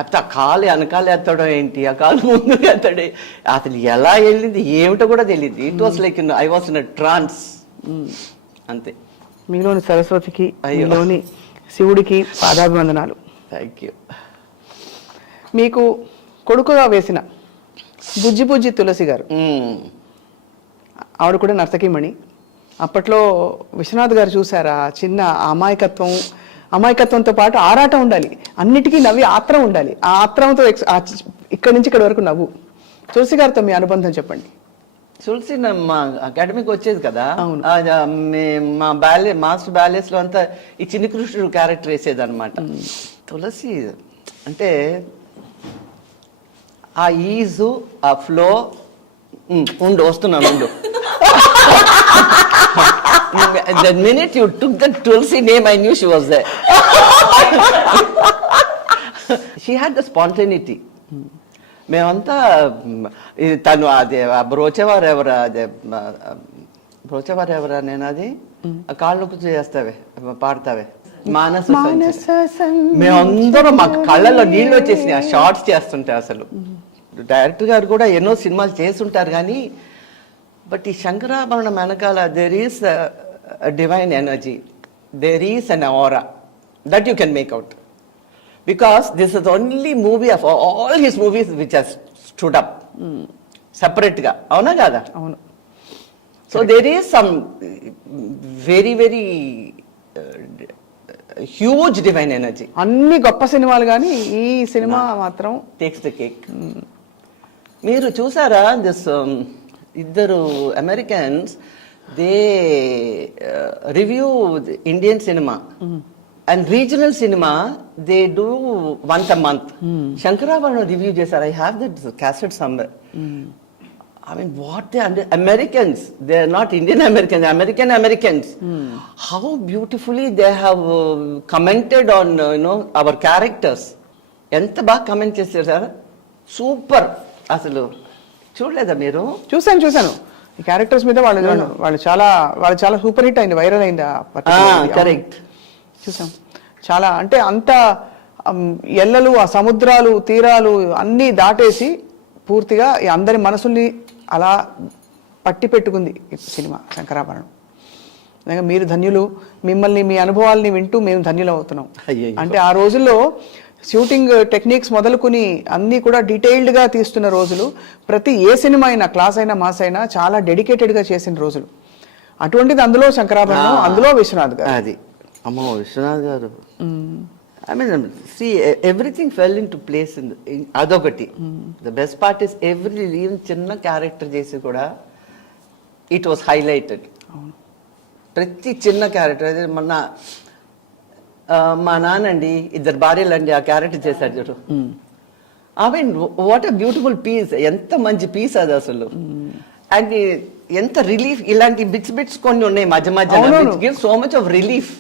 ఆ కాలు వెనకాల ఎత్తడం ఏంటి, ఆ కాలు ముందు ఎత్తడే, అసలు ఎలా వెళ్ళింది ఏమిటో కూడా తెలియదు. It was like I was in ట్రాన్స్. అంతే. మీలోని సరస్వతికి, మీలోని శివుడికి పాదాభివందనాలు. Thank you. మీకు కొడుకుగా వేసిన బుజ్జి తులసి గారు, ఆవిడ కూడా నర్తకిమణి. అప్పట్లో విశ్వనాథ్ గారు చూసారా, చిన్న అమాయకత్వంతో పాటు ఆరాటం ఉండాలి, అన్నిటికీ నవ్వి ఆత్రం ఉండాలి. ఆ ఆత్రంతో ఇక్కడి నుంచి ఇక్కడి వరకు నవ్వు. తులసి గారితో మీ అనుబంధం చెప్పండి. తులసి మా అకాడమీకి వచ్చేది కదా, అవును. మా మాస్టర్ బ్యాలెస్ లో అంతా ఈ చిన్ని కృష్ణుడు క్యారెక్టర్ వేసేది అనమాట. తులసి అంటే ఆ ఈజు, ఆ ఫ్లో. వస్తున్నాను. The minute you took the Tulsi name, I knew she was there. She had the spontaneity. మేమంతా తను అదే బ్రోచేవారు ఎవరా, నేను అది కాళ్ళు కూర్చో చేస్తావే, పాడతావే, మానస. మేమందరం మా కళ్ళల్లో నీళ్ళు వచ్చేసినాయి ఆ షార్ట్స్ చేస్తుంటే. అసలు డైరెక్టర్ గారు కూడా ఎన్నో సినిమాలు చేస్తుంటారు కానీ, బట్ ఈ శంకరాభరణం వెనకాల there is divine energy, there is an aura that you can make out. Because this is the only movie of all his movies which has stood up separate ga, avuna kada? Avunu. So there is some very very huge divine energy. అన్ని గొప్ప సినిమాలు కానీ ఈ cinema మాత్రం takes the cake. మీరు చూసారా, this ఇద్దరు Americans, they review Indian cinema and regional cinema, they do once a month. Shankarabharanam review చేశారు. I have that cassette somewhere. I mean, what they under Americans, they are not Indian Americans, Americans. How beautifully they have commented on, our characters. ఎంత బాగా comment చేశారు sir, super. అసలు చూడలేదా మీరు? చూశాను ఈ characters మీద వాళ్ళు చాలా సూపర్ హిట్ అయింది, వైరల్ అయింది. కరెక్ట్. చూసాం చాలా, అంటే అంత ఎల్లలు, ఆ సముద్రాలు, తీరాలు అన్నీ దాటేసి పూర్తిగా అందరి మనసుల్ని అలా పట్టి పెట్టుకుంది ఈ సినిమా శంకరాభరణం. నిజంగా మీరు ధన్యులు. మిమ్మల్ని, మీ అనుభవాల్ని వింటూ మేము ధన్యులు అవుతున్నాం. అంటే ఆ రోజుల్లో షూటింగ్ టెక్నిక్స్ మొదలుకుని అన్నీ కూడా డీటెయిల్డ్గా తీస్తున్న రోజులు. ప్రతి ఏ సినిమా అయినా, క్లాస్ అయినా, మాస్ అయినా చాలా డెడికేటెడ్గా చేసిన రోజులు. అటువంటిది అందులో శంకరాభరణం, అందులో విశ్వనాథ్ గారు. అది అమ్మో, విశ్వనాథ్ గారు. I mean, see, everything fell into place in adogati. The best part is even chinna character chesi kuda it was highlighted. ప్రతి చిన్న క్యారెక్టర్. అదే మొన్న మా నాన్నండి, ఇద్దరు భార్యలండి, ఆ క్యారెక్టర్ చేశారు చూడు. I mean what a beautiful piece, ఎంత మంచి పీస్ అది అసలు. అండ్ ఎంత రిలీఫ్. ఇలాంటి బిట్స్ కొన్ని ఉన్నాయి మధ్య మధ్య, give so much of relief.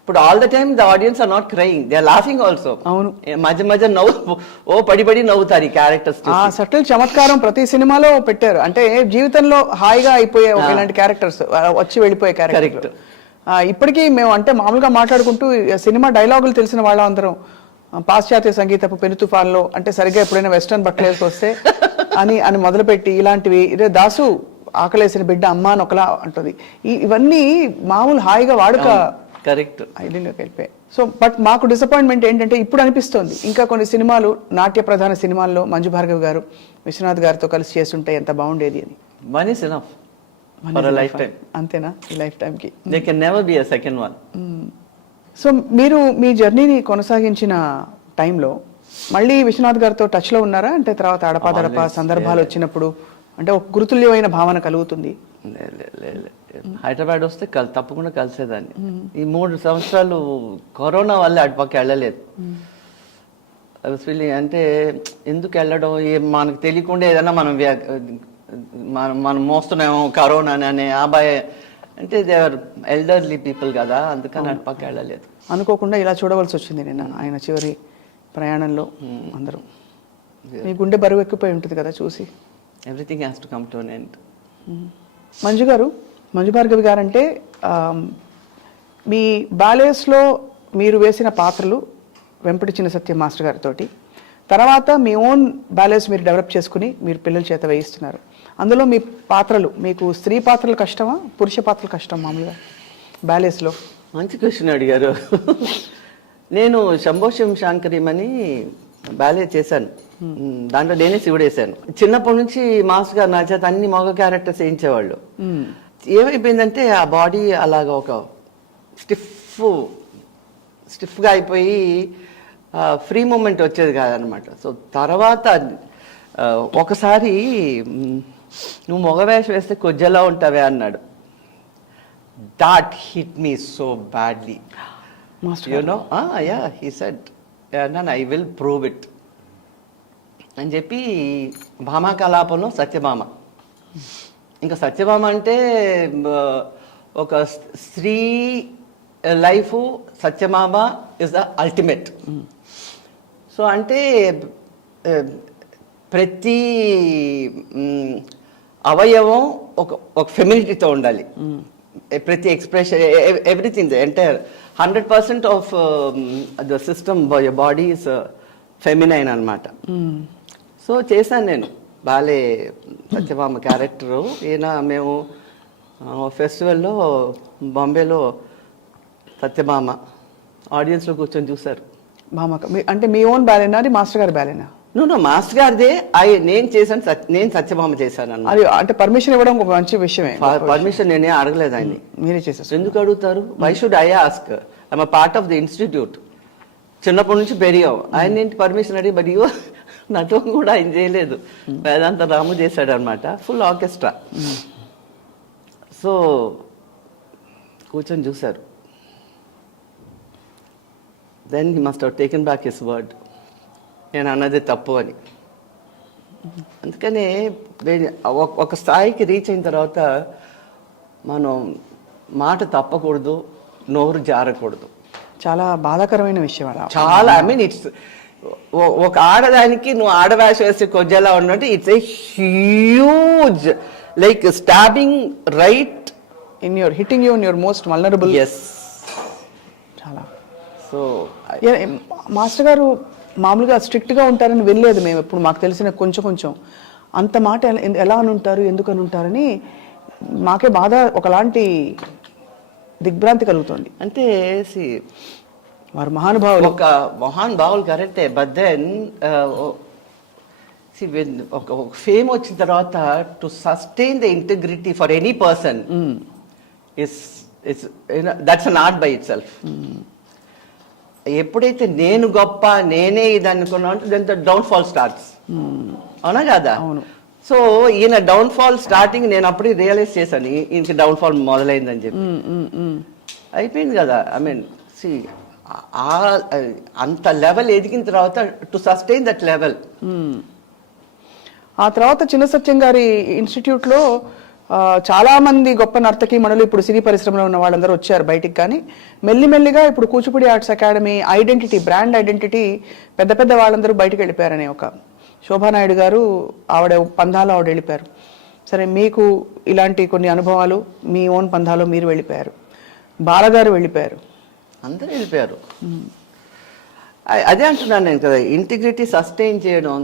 ఇప్పుడు all the time the audience are not crying, they are laughing also. అవును, మధ్య నవ్వు పడి నవ్వుతారు ఈ క్యారెక్టర్స్. ఆ సటిల్ చమత్కారం ప్రతి సినిమాలో పెట్టారు. అంటే జీవితంలో హాయిగా అయిపోయే ఒక ఇలాంటి క్యారెక్టర్స్, వచ్చి వెళ్ళిపోయే క్యారెక్టర్. ఇప్పటికీ మేము అంటే మామూలుగా మాట్లాడుకుంటూ సినిమా డైలాగులు తెలిసిన వాళ్ళం అందరం, పాశ్చాత్య సంగీతపు పెను తుఫాన్లో అంటే సరిగ్గా ఎప్పుడైనా వెస్టర్న్ బట్టలు వేసుకొస్తే అని మొదలుపెట్టి ఇలాంటివి. ఇదే దాసు ఆకలేసిన బిడ్డ అమ్మ అని ఒకలా అంటుంది. ఇవన్నీ మామూలు హాయిగా వాడుక కరెక్ట్ ఐడియాలోకి వెళ్ళిపోయాయి. సో బట్ మాకు డిసప్పాయింట్మెంట్ ఏంటంటే ఇప్పుడు అనిపిస్తోంది, ఇంకా కొన్ని సినిమాలు, నాట్య ప్రధాన సినిమాల్లో మంజు భార్గవి గారు విశ్వనాథ్ గారితో కలిసి చేస్తుంటే ఎంత బాగుండేది అని. One is enough for a lifetime. అంతేనా? ఈ లైఫ్ టైం కి There can never be a second one. So మీరు మీ జర్నీని కొనసాగించిన టైంలో మళ్ళీ విశ్వనాథ్ గారితో టచ్ లో ఉన్నారా? అంటే తర్వాత అడపాదడపా సందర్భాలు వచ్చినప్పుడు అంటే ఒక గురుతుల్యమైన భావన కలుగుతుంది. హైదరాబాద్ వస్తే తప్పకుండా కలిసేదాన్ని. ఈ 3 సంవత్సరాలు కరోనా వల్ల అటుపక్క వెళ్ళలేదు. అంటే ఎందుకు వెళ్ళడం, మనకు తెలియకుండా ఏదైనా మనం మోస్తున్నామో కరోనా అనే అబ్బాయి, అంటే దే ఆర్ ఎల్డర్లీ పీపుల్ కదా, అందుకని అటుపక్క వెళ్ళలేదు. అనుకోకుండా ఇలా చూడవలసి వచ్చింది నిన్న ఆయన చివరి ప్రయాణంలో. అందరూ మీ గుండె బరువు ఎక్కిపోయి ఉంటుంది కదా చూసి. Everything has to come to an end. Manju గారు, మంజు భార్గవి గారు అంటే మీ బ్యాలేస్లో మీరు వేసిన పాత్రలు వెంపటి చిన్న సత్యం మాస్టర్ గారితో, తర్వాత మీ ఓన్ బ్యాలెన్స్ మీరు డెవలప్ చేసుకుని మీరు పిల్లల చేత వేయిస్తున్నారు. అందులో మీ పాత్రలు, మీకు స్త్రీ పాత్రలు కష్టమా, పురుష పాత్రలు కష్టం మామూలుగా బ్యాలెన్స్లో? మంచి క్వశ్చన్ అడిగారు. నేను శంభోషం శాంకరీమని బ్యాలే చేశాను. దాంట్లో నేనే శివుడు వేసాను. చిన్నప్పటి నుంచి మాస్ గారు నా చేత అన్ని మగ క్యారెక్టర్స్ వేయించేవాళ్ళు. ఏమైపోయిందంటే ఆ బాడీ అలాగా ఒక స్టిఫ్గా అయిపోయి ఫ్రీ మూమెంట్ వచ్చేది కాదనమాట. సో తర్వాత ఒకసారి నువ్వు మగ వేషం వేస్తే కొజ్జలా ఉంటావే అన్నాడు. That hit me so badly. He said I will prove it అని చెప్పి భామా కలాపంలో సత్యభామ. ఇంకా సత్యభామ అంటే ఒక స్త్రీ life, Satyabhama is the ultimate. So అంటే ప్రతి అవయవం ఒక ఫెమినిటీతో ఉండాలి. ప్రతి expression, everything, the entire 100% of the system body is feminine అనమాట. సో చేశాను నేను బాలే సత్యభామ క్యారెక్టరు. ఈయన మేము ఫెస్టివల్లో బాంబేలో సత్యభామ ఆడియన్స్లో కూర్చొని చూశారు. భామ అంటే మీ ఓన్ బ్యాలేనా, అది మాస్టర్ గారి బ్యాలేనా? నువ్వు మాస్టర్ గారిదే. నేను చేశాను, నేను సత్యభామ చేశాను అన్న. అది అంటే పర్మిషన్ ఇవ్వడం ఒక మంచి విషయమే. పర్మిషన్ నేనే అడగలేదు ఆయన్ని. మీరే చేశారు. ఎందుకు అడుగుతారు? Why should I ask? I'm part of the institute. చిన్నప్పటి నుంచి పెరిగావు. ఆయన ఏంటి పర్మిషన్ అడిగి, బట్ ఇవో నటం కూడా ఆయన చేయలేదు. వేదాంత రాము చేశాడు అనమాట, ఫుల్ ఆర్కెస్ట్రా. సో కూర్చొని చూశారు. Then he must have taken back his word. నేను అన్నది తప్పు అని. అందుకనే ఒక స్థాయికి రీచ్ అయిన తర్వాత మనం మాట తప్పకూడదు, నోరు జారకూడదు. చాలా బాధాకరమైన విషయం అలా. చాలా ఐ మీన్ ఇట్స్ ఒక ఆడదానికి నువ్వు ఆడవేష వేసి కొజ్జలా ఉన్నట్టు it's a huge like stabbing right in your hitting you in your most vulnerable. Yes. చాలా. సో మాస్టర్ గారు మామూలుగా స్ట్రిక్ట్గా ఉంటారని వెళ్ళలేదు మేము ఎప్పుడు, మాకు తెలిసిన కొంచెం అంత మాట ఎలా అని ఉంటారు, ఎందుకు అని ఉంటారని మాకే బాధ, ఒకలాంటి దిగ్భ్రాంతి కలుగుతుంది. అంటే వారు మహానుభావులు, ఒక మహానుభావులు కరెక్టే. బట్ దెన్ ఒక ఫేమ్ వచ్చిన తర్వాత to sustain the integrity for any person is that's an art by itself. ఎప్పుడైతే నేను గొప్ప, నేనే ఇది అనుకున్నా అంటే then the downfall starts. అవునా కదా? అవును. సో ఈయన డౌన్ ఫాల్ స్టార్టింగ్ నేను అప్పుడే రియలైజ్ చేశాను, ఈయనకి డౌన్ ఫాల్ మొదలైందని చెప్పి. అయిపోయింది కదా. ఐ మీన్ అంత లెవెల్ ఎదిగిన తర్వాత టు సస్టైన్ దట్ లెవెల్. ఆ తర్వాత చిన్న సత్యం గారి ఇన్స్టిట్యూట్లో చాలా మంది గొప్ప నర్తకీ మణులు ఇప్పుడు సినీ పరిశ్రమలో ఉన్న వాళ్ళందరూ వచ్చారు బయటికి. కానీ మెల్లిమెల్లిగా ఇప్పుడు Kuchipudi arts academy identity, brand identity పెద్ద పెద్ద వాళ్ళందరూ బయటికి వెళ్ళిపోయారని ఒక శోభానాయుడు గారు ఆవిడ పంధాలో ఆవిడ వెళ్ళిపోయారు. సరే, మీకు ఇలాంటి కొన్ని అనుభవాలు, మీ ఓన్ పంధాలో మీరు వెళ్ళిపోయారు, బాలగారు వెళ్ళిపోయారు, అందరూ వెళ్ళిపోయారు. అదే అంటున్నాను నేను కదా, ఇంటిగ్రిటీ సస్టైన్ చేయడం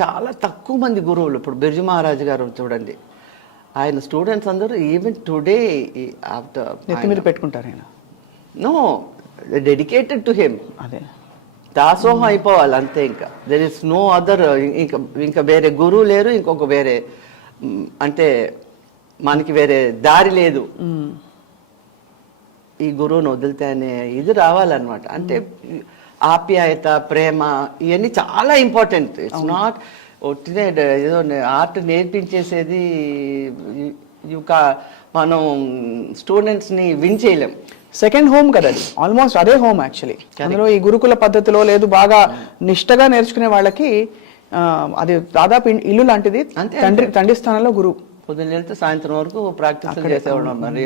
చాలా తక్కువ మంది గురువులు. ఇప్పుడు బిర్జు మహారాజు గారు చూడండి, ఆయన స్టూడెంట్స్ అందరూ ఈవెన్ టుడే ఆఫ్టర్ నెత్తి మీద పెట్టుకుంటారు ఆయన. No, dedicated to him. అదే దాసోహం అయిపోవాలి అంతే. ఇంకా దెర్ ఇస్ నో అదర్, ఇంకా వేరే గురువు లేరు, ఇంకొక వేరే అంటే మనకి వేరే దారి లేదు. ఈ గురువుని వదిలితేనే ఇది రావాలన్నమాట. అంటే ఆప్యాయత, ప్రేమ, ఇవన్నీ చాలా ఇంపార్టెంట్. ఇట్స్ నాట్ ఒట్టినే ఏదో ఆర్ట్ నేర్పించేసేది. మనం స్టూడెంట్స్ని విన్ చేయలేం. సెకండ్ హోమ్ కదా అది, ఆల్మోస్ట్ అదే హోమ్ యాక్చువల్లీ. అందులో ఈ గురుకుల పద్ధతిలో లేదు, బాగా నిష్టగా నేర్చుకునే వాళ్ళకి అది దాదాపు ఇల్లు లాంటిది. తండ్రి స్థానంలో గురువు. పొద్దున్న వెళ్తే సాయంత్రం వరకు ప్రాక్టీస్ చేసేవాళ్ళం. మరి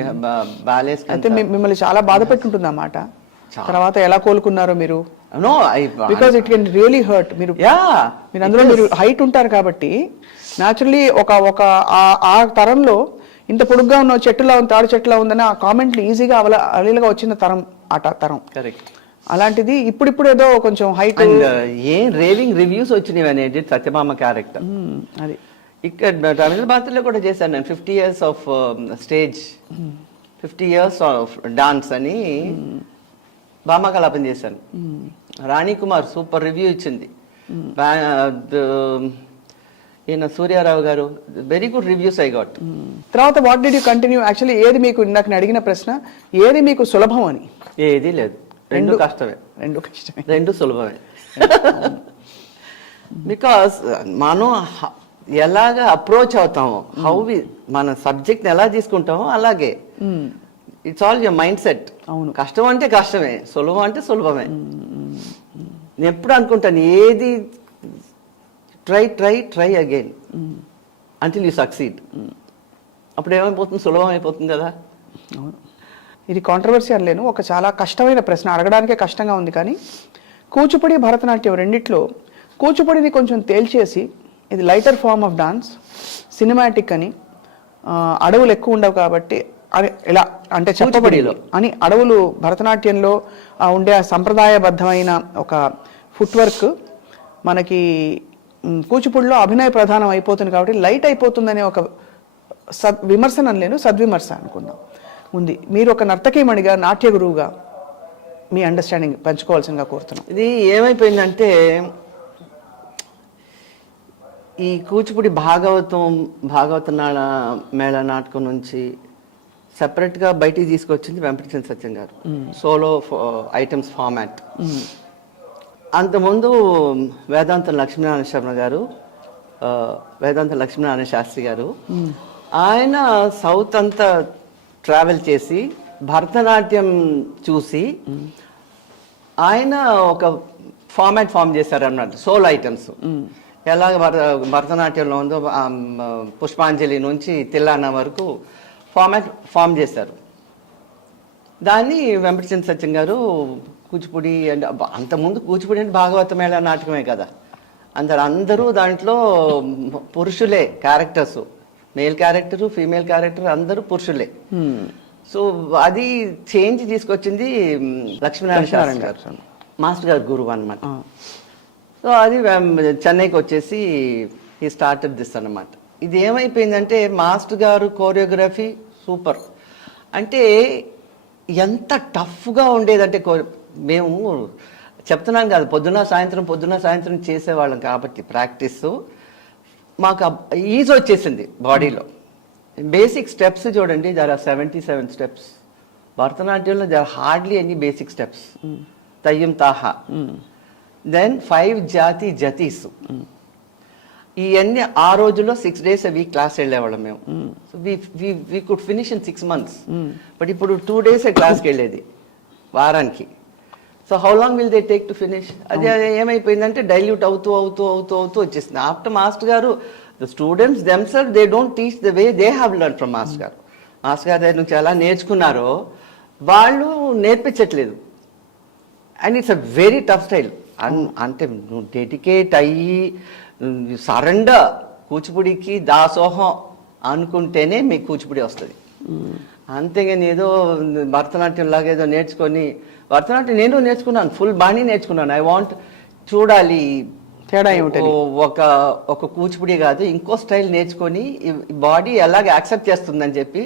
బాలేస్ అంటే మిమ్మల్ని చాలా బాధ పెట్టుంటుంది అన్నమాట. తర్వాత ఎలా కోలుకున్నారో మీరు? No, because it can really hurt. మీరు అందులో మీరు హైట్ ఉంటారు కాబట్టి న్యాచురల్లీ ఒక ఆ తరంలో ఇంత పొడుగ్గా ఉన్న చెట్టులా ఉంది, తాడు చెట్టులా ఉందని ఆ కామెంట్లు ఈజీగా అలీలుగా వచ్చిన తరం తరం. కరెక్ట్. అలాంటిది ఇప్పుడు ఏదో కొంచెం హైట్. ఏం రేవింగ్ రివ్యూస్ వచ్చినవి అనేది సత్యభామ క్యారెక్టర్. అది ఇక్కడ తమిళ భారతిలో కూడా చేశాను నేను. 50 years of stage, 50 years of dance అని భామకలాపం చేశాను. రాణి కుమార్ సూపర్ రివ్యూ ఇచ్చింది. ఈయన Suryarao garu very good reviews I got. తర్వాత what did you continue? Actually ఏది మీకు, ఇందాక నేను అడిగిన ప్రశ్న, ఏది మీకు సులభం అని? ఏది లేదు, రెండు కష్టమే. రెండు సులభమే. బికాస్ మనం ఎలాగ అప్రోచ్ అవుతామో, మన సబ్జెక్ట్ని ఎలా తీసుకుంటామో అలాగే. It's all your mind set. అవును. కష్టం అంటే కష్టమే, సులభం అంటే సులభమే. నేను ఎప్పుడు అనుకుంటాను, ఏది try again until you succeed. అప్పుడు ఏమైపోతుంది, సులభం అయిపోతుంది కదా. అవును. ఇది కాంట్రవర్సీ అనలేను, ఒక చాలా కష్టమైన ప్రశ్న, అడగడానికే కష్టంగా ఉంది. కానీ కూచిపూడి, భరతనాట్యం రెండిట్లో కూచిపూడిని కొంచెం తేల్చేసి, ఇది lighter form of dance, cinematic అని, అడవులు ఎక్కువ ఉండవు కాబట్టి అని ఇలా అంటే చెప్పబడిలో అని, అడవులు భరతనాట్యంలో ఉండే సంప్రదాయబద్ధమైన ఒక ఫుట్ వర్క్ మనకి కూచిపూడిలో అభినయ ప్రధానం అయిపోతుంది కాబట్టి లైట్ అయిపోతుందనే ఒక విమర్శన అనలేను, సద్విమర్శ అనుకుందాం ఉంది. మీరు ఒక నర్తకీమణిగా, నాట్య గురువుగా మీ అండర్స్టాండింగ్ పంచుకోవాల్సిందిగా కోరుతున్నాం. ఇది ఏమైపోయిందంటే, ఈ కూచిపూడి భాగవత మేళ నాటకం నుంచి సెపరేట్గా బయటికి తీసుకొచ్చింది వెంపటిచంద్ర సత్యం గారు, సోలో ఐటమ్స్ ఫార్మాట్. అంతకుముందు వేదాంతం లక్ష్మీనారాయణ శర్మ గారు, వేదాంతం లక్ష్మీనారాయణ శాస్త్రి గారు, ఆయన సౌత్ అంతా ట్రావెల్ చేసి భరతనాట్యం చూసి ఆయన ఒక ఫార్మాట్ ఫామ్ చేశారు అన్నమాట, సోలో ఐటమ్స్. ఎలాగ భరతనాట్యంలో ఉందో పుష్పాంజలి నుంచి తిల్లానా వరకు ఫామ్ చేశారు. దాన్ని వెంపటిచంద్ర సత్యం గారు కూచిపూడి అంటే అంతకుముందు కూచిపూడి అంటే భాగవత మేళ నాటకమే కదా, అందరూ దాంట్లో పురుషులే characters, male character female character అందరూ పురుషులే. సో అది చేంజ్ తీసుకొచ్చింది లక్ష్మీనారాయణ గారు, మాస్టర్ గారు గురువు అనమాట. సో అది చెన్నైకి వచ్చేసి ఈ స్టార్టెడ్ దిస్ అన్నమాట. ఇది ఏమైపోయిందంటే మాస్టర్ గారు కోరియోగ్రఫీ సూపర్. అంటే ఎంత టఫ్గా ఉండేదంటే మేము చెప్తున్నాను కదా, పొద్దున సాయంత్రం చేసేవాళ్ళం కాబట్టి ప్రాక్టీస్ మాకు ఈజీ వచ్చేసింది బాడీలో. బేసిక్ స్టెప్స్ చూడండి, దర్ ఆర్ 77 స్టెప్స్. భరతనాట్యంలో there hardly any basic steps. తయ్యం తాహా, దెన్ 5 జాతి జతీస్. ఇవన్నీ ఆ రోజుల్లో 6 days a week క్లాస్ వెళ్ళేవాళ్ళం మేము. So we could finish in 6 months. బట్ ఇప్పుడు 2 days క్లాస్కి వెళ్ళేది వారానికి. So how long will they take to finish? అది ఏమైపోయిందంటే డైల్యూట్ అవుతూ వచ్చేసింది. After master garu the students themselves they don't teach the way they have learn from master garu. Master గారి దగ్గర నుంచి ఎలా నేర్చుకున్నారో వాళ్ళు నేర్పించట్లేదు. And it's a very tough style. అంటే నువ్వు డెడికేట్ అయ్యి సరెండర్ కూచిపూడికి దాసోహం అనుకుంటేనే మీకు కూచిపూడి వస్తుంది. అంతేగాని ఏదో భరతనాట్యం లాగా ఏదో నేర్చుకొని, భరతనాట్యం నేను నేర్చుకున్నాను, ఫుల్ బాణీ నేర్చుకున్నాను. ఐ వాంట్ చూడాలి తేడా ఏమిటని. ఒక కూచిపూడి కాదు ఇంకో స్టైల్ నేర్చుకొని బాడీ ఎలాగ యాక్సెప్ట్ చేస్తుందని చెప్పి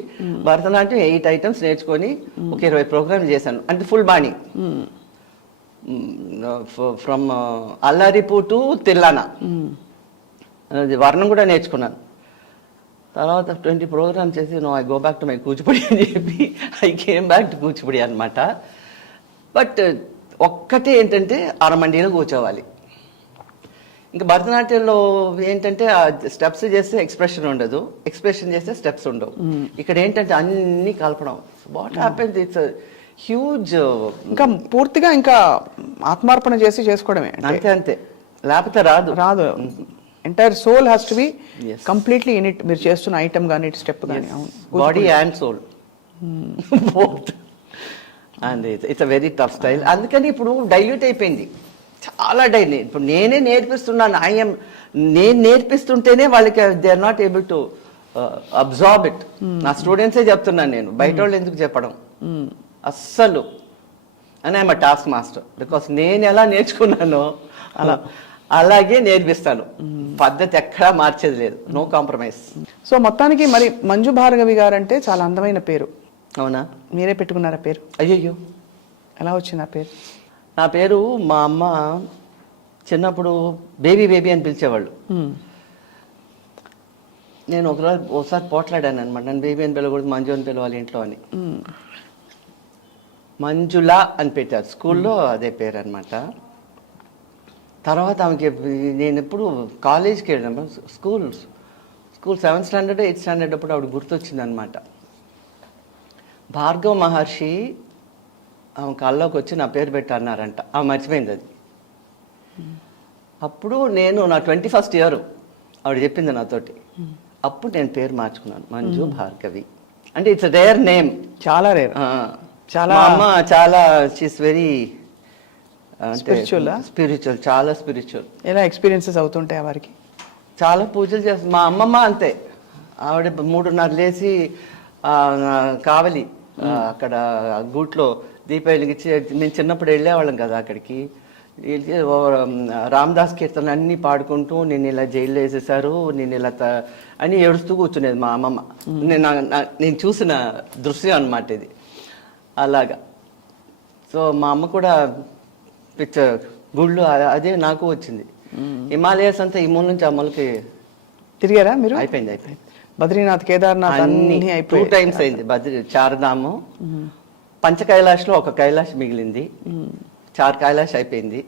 భరతనాట్యం 8 items నేర్చుకొని ఒక 20 ప్రోగ్రామ్లు చేశాను. అంటే ఫుల్ బాణీ ఫ్రమ్ అల్లారిపు టు తిల్లానా. వర్ణం కూడా నేర్చుకున్నాను. తర్వాత 20 ప్రోగ్రామ్స్ చేసి I go back to my Kuchipudi అని చెప్పి I came back to Kuchipudi అనమాట. బట్ ఒక్కటే ఏంటంటే అరమండిలో కూర్చోవాలి. ఇంకా భరతనాట్యంలో ఏంటంటే స్టెప్స్ చేస్తే ఎక్స్ప్రెషన్ ఉండదు, ఎక్స్ప్రెషన్ చేస్తే స్టెప్స్ ఉండవు. ఇక్కడ ఏంటంటే అన్ని కలపడం. What happens, it's huge. ఇంకా పూర్తిగా ఇంకా ఆత్మార్పణ చేసి చేసుకోవడమే. అంతే లేకపోతే రాదు. Entire soul has to be completely in it. మీరు చేస్తున్న ఐటమ్ కానీ స్టెప్ కానీ body and soul both. And it's a very tough style. అందుకని ఇప్పుడు డైల్యూట్ అయిపోయింది, చాలా డైల్యూట్. ఇప్పుడు నేనే నేర్పిస్తున్నాను, నేను నేర్పిస్తుంటేనే వాళ్ళకి they are not able to absorb it. నా స్టూడెంట్సే చెప్తున్నాను నేను, బయట వాళ్ళు ఎందుకు చెప్పడం అస్సలు. అని ఐఎమ్ టాస్క్ మాస్టర్, బికాస్ నేను ఎలా నేర్చుకున్నానో అలాగే నేర్పిస్తాను. పద్ధతి ఎక్కడా మార్చేది లేదు, నో కాంప్రమైజ్. సో మొత్తానికి మరి మంజు భార్గవి గారు అంటే చాలా అందమైన పేరు. అవునా? మీరే పెట్టుకున్నారా పేరు? అయ్యయ్యో, ఎలా వచ్చింది ఆ పేరు? నా పేరు మా అమ్మ చిన్నప్పుడు బేబీ అని పిలిచేవాళ్ళు. నేను ఒకసారి పోట్లాడాను అనమాట, నన్ను బేబీ అని పిలవకూడదు, మంజు అని పిలవాలి ఇంట్లో అని. మంజులా అని పెట్టారు, స్కూల్లో అదే పేరు అనమాట. తర్వాత ఆమెకి నేను ఎప్పుడు కాలేజ్కి వెళ్ళిన school 7th standard 8th standard అప్పుడు ఆవిడ గుర్తొచ్చింది అనమాట. భార్గవ మహర్షి ఆమె కళ్ళలోకి వచ్చి నా పేరు పెట్టి అన్నారంట. ఆమె మర్చిపోయింది అది. అప్పుడు నేను నా 21st year ఆవిడ చెప్పింది నాతోటి. అప్పుడు నేను పేరు మార్చుకున్నాను, మంజు భార్గవి. అంటే ఇట్స్ రేర్ నేమ్, చాలా రేర్. చాలా అమ్మ చాలా షీస్ వెరీ స్పిరిచువల్, చాలా స్పిరిచువల్. ఎలా ఎక్స్పీరియన్సెస్ అవుతుంటాయి వారికి? చాలా పూజలు చేస్తుంది మా అమ్మమ్మ. అంతే, ఆవిడ 3:30 లేచి కావలి అక్కడ గూట్లో దీపం వెలిగించి, మేము చిన్నప్పుడు వెళ్ళేవాళ్ళం కదా అక్కడికి. రామదాస్ కీర్తన అన్ని పాడుకుంటూ నేను ఇలా జైల్లో వేసేసారు, నేను ఇలా అని ఏడుస్తూ కూర్చునేది మా అమ్మమ్మ. నేను చూసిన దృశ్యం అన్నమాట ఇది. అలాగా. సో మా అమ్మ కూడా గుళ్ళు అదే నాకు వచ్చింది. హిమాలయస్ అంతా ఈ మూల నుంచి ఆ మూలకి తిరిగారా మీరు? అయిపోయింది. బద్రీనాథ్, కేదార్నాథ్ అన్ని 2 times అయింది. చార్ధాము, పంచ కైలాష్లో ఒక కైలాష్ మిగిలింది, 4 కైలాష్ అయిపోయింది.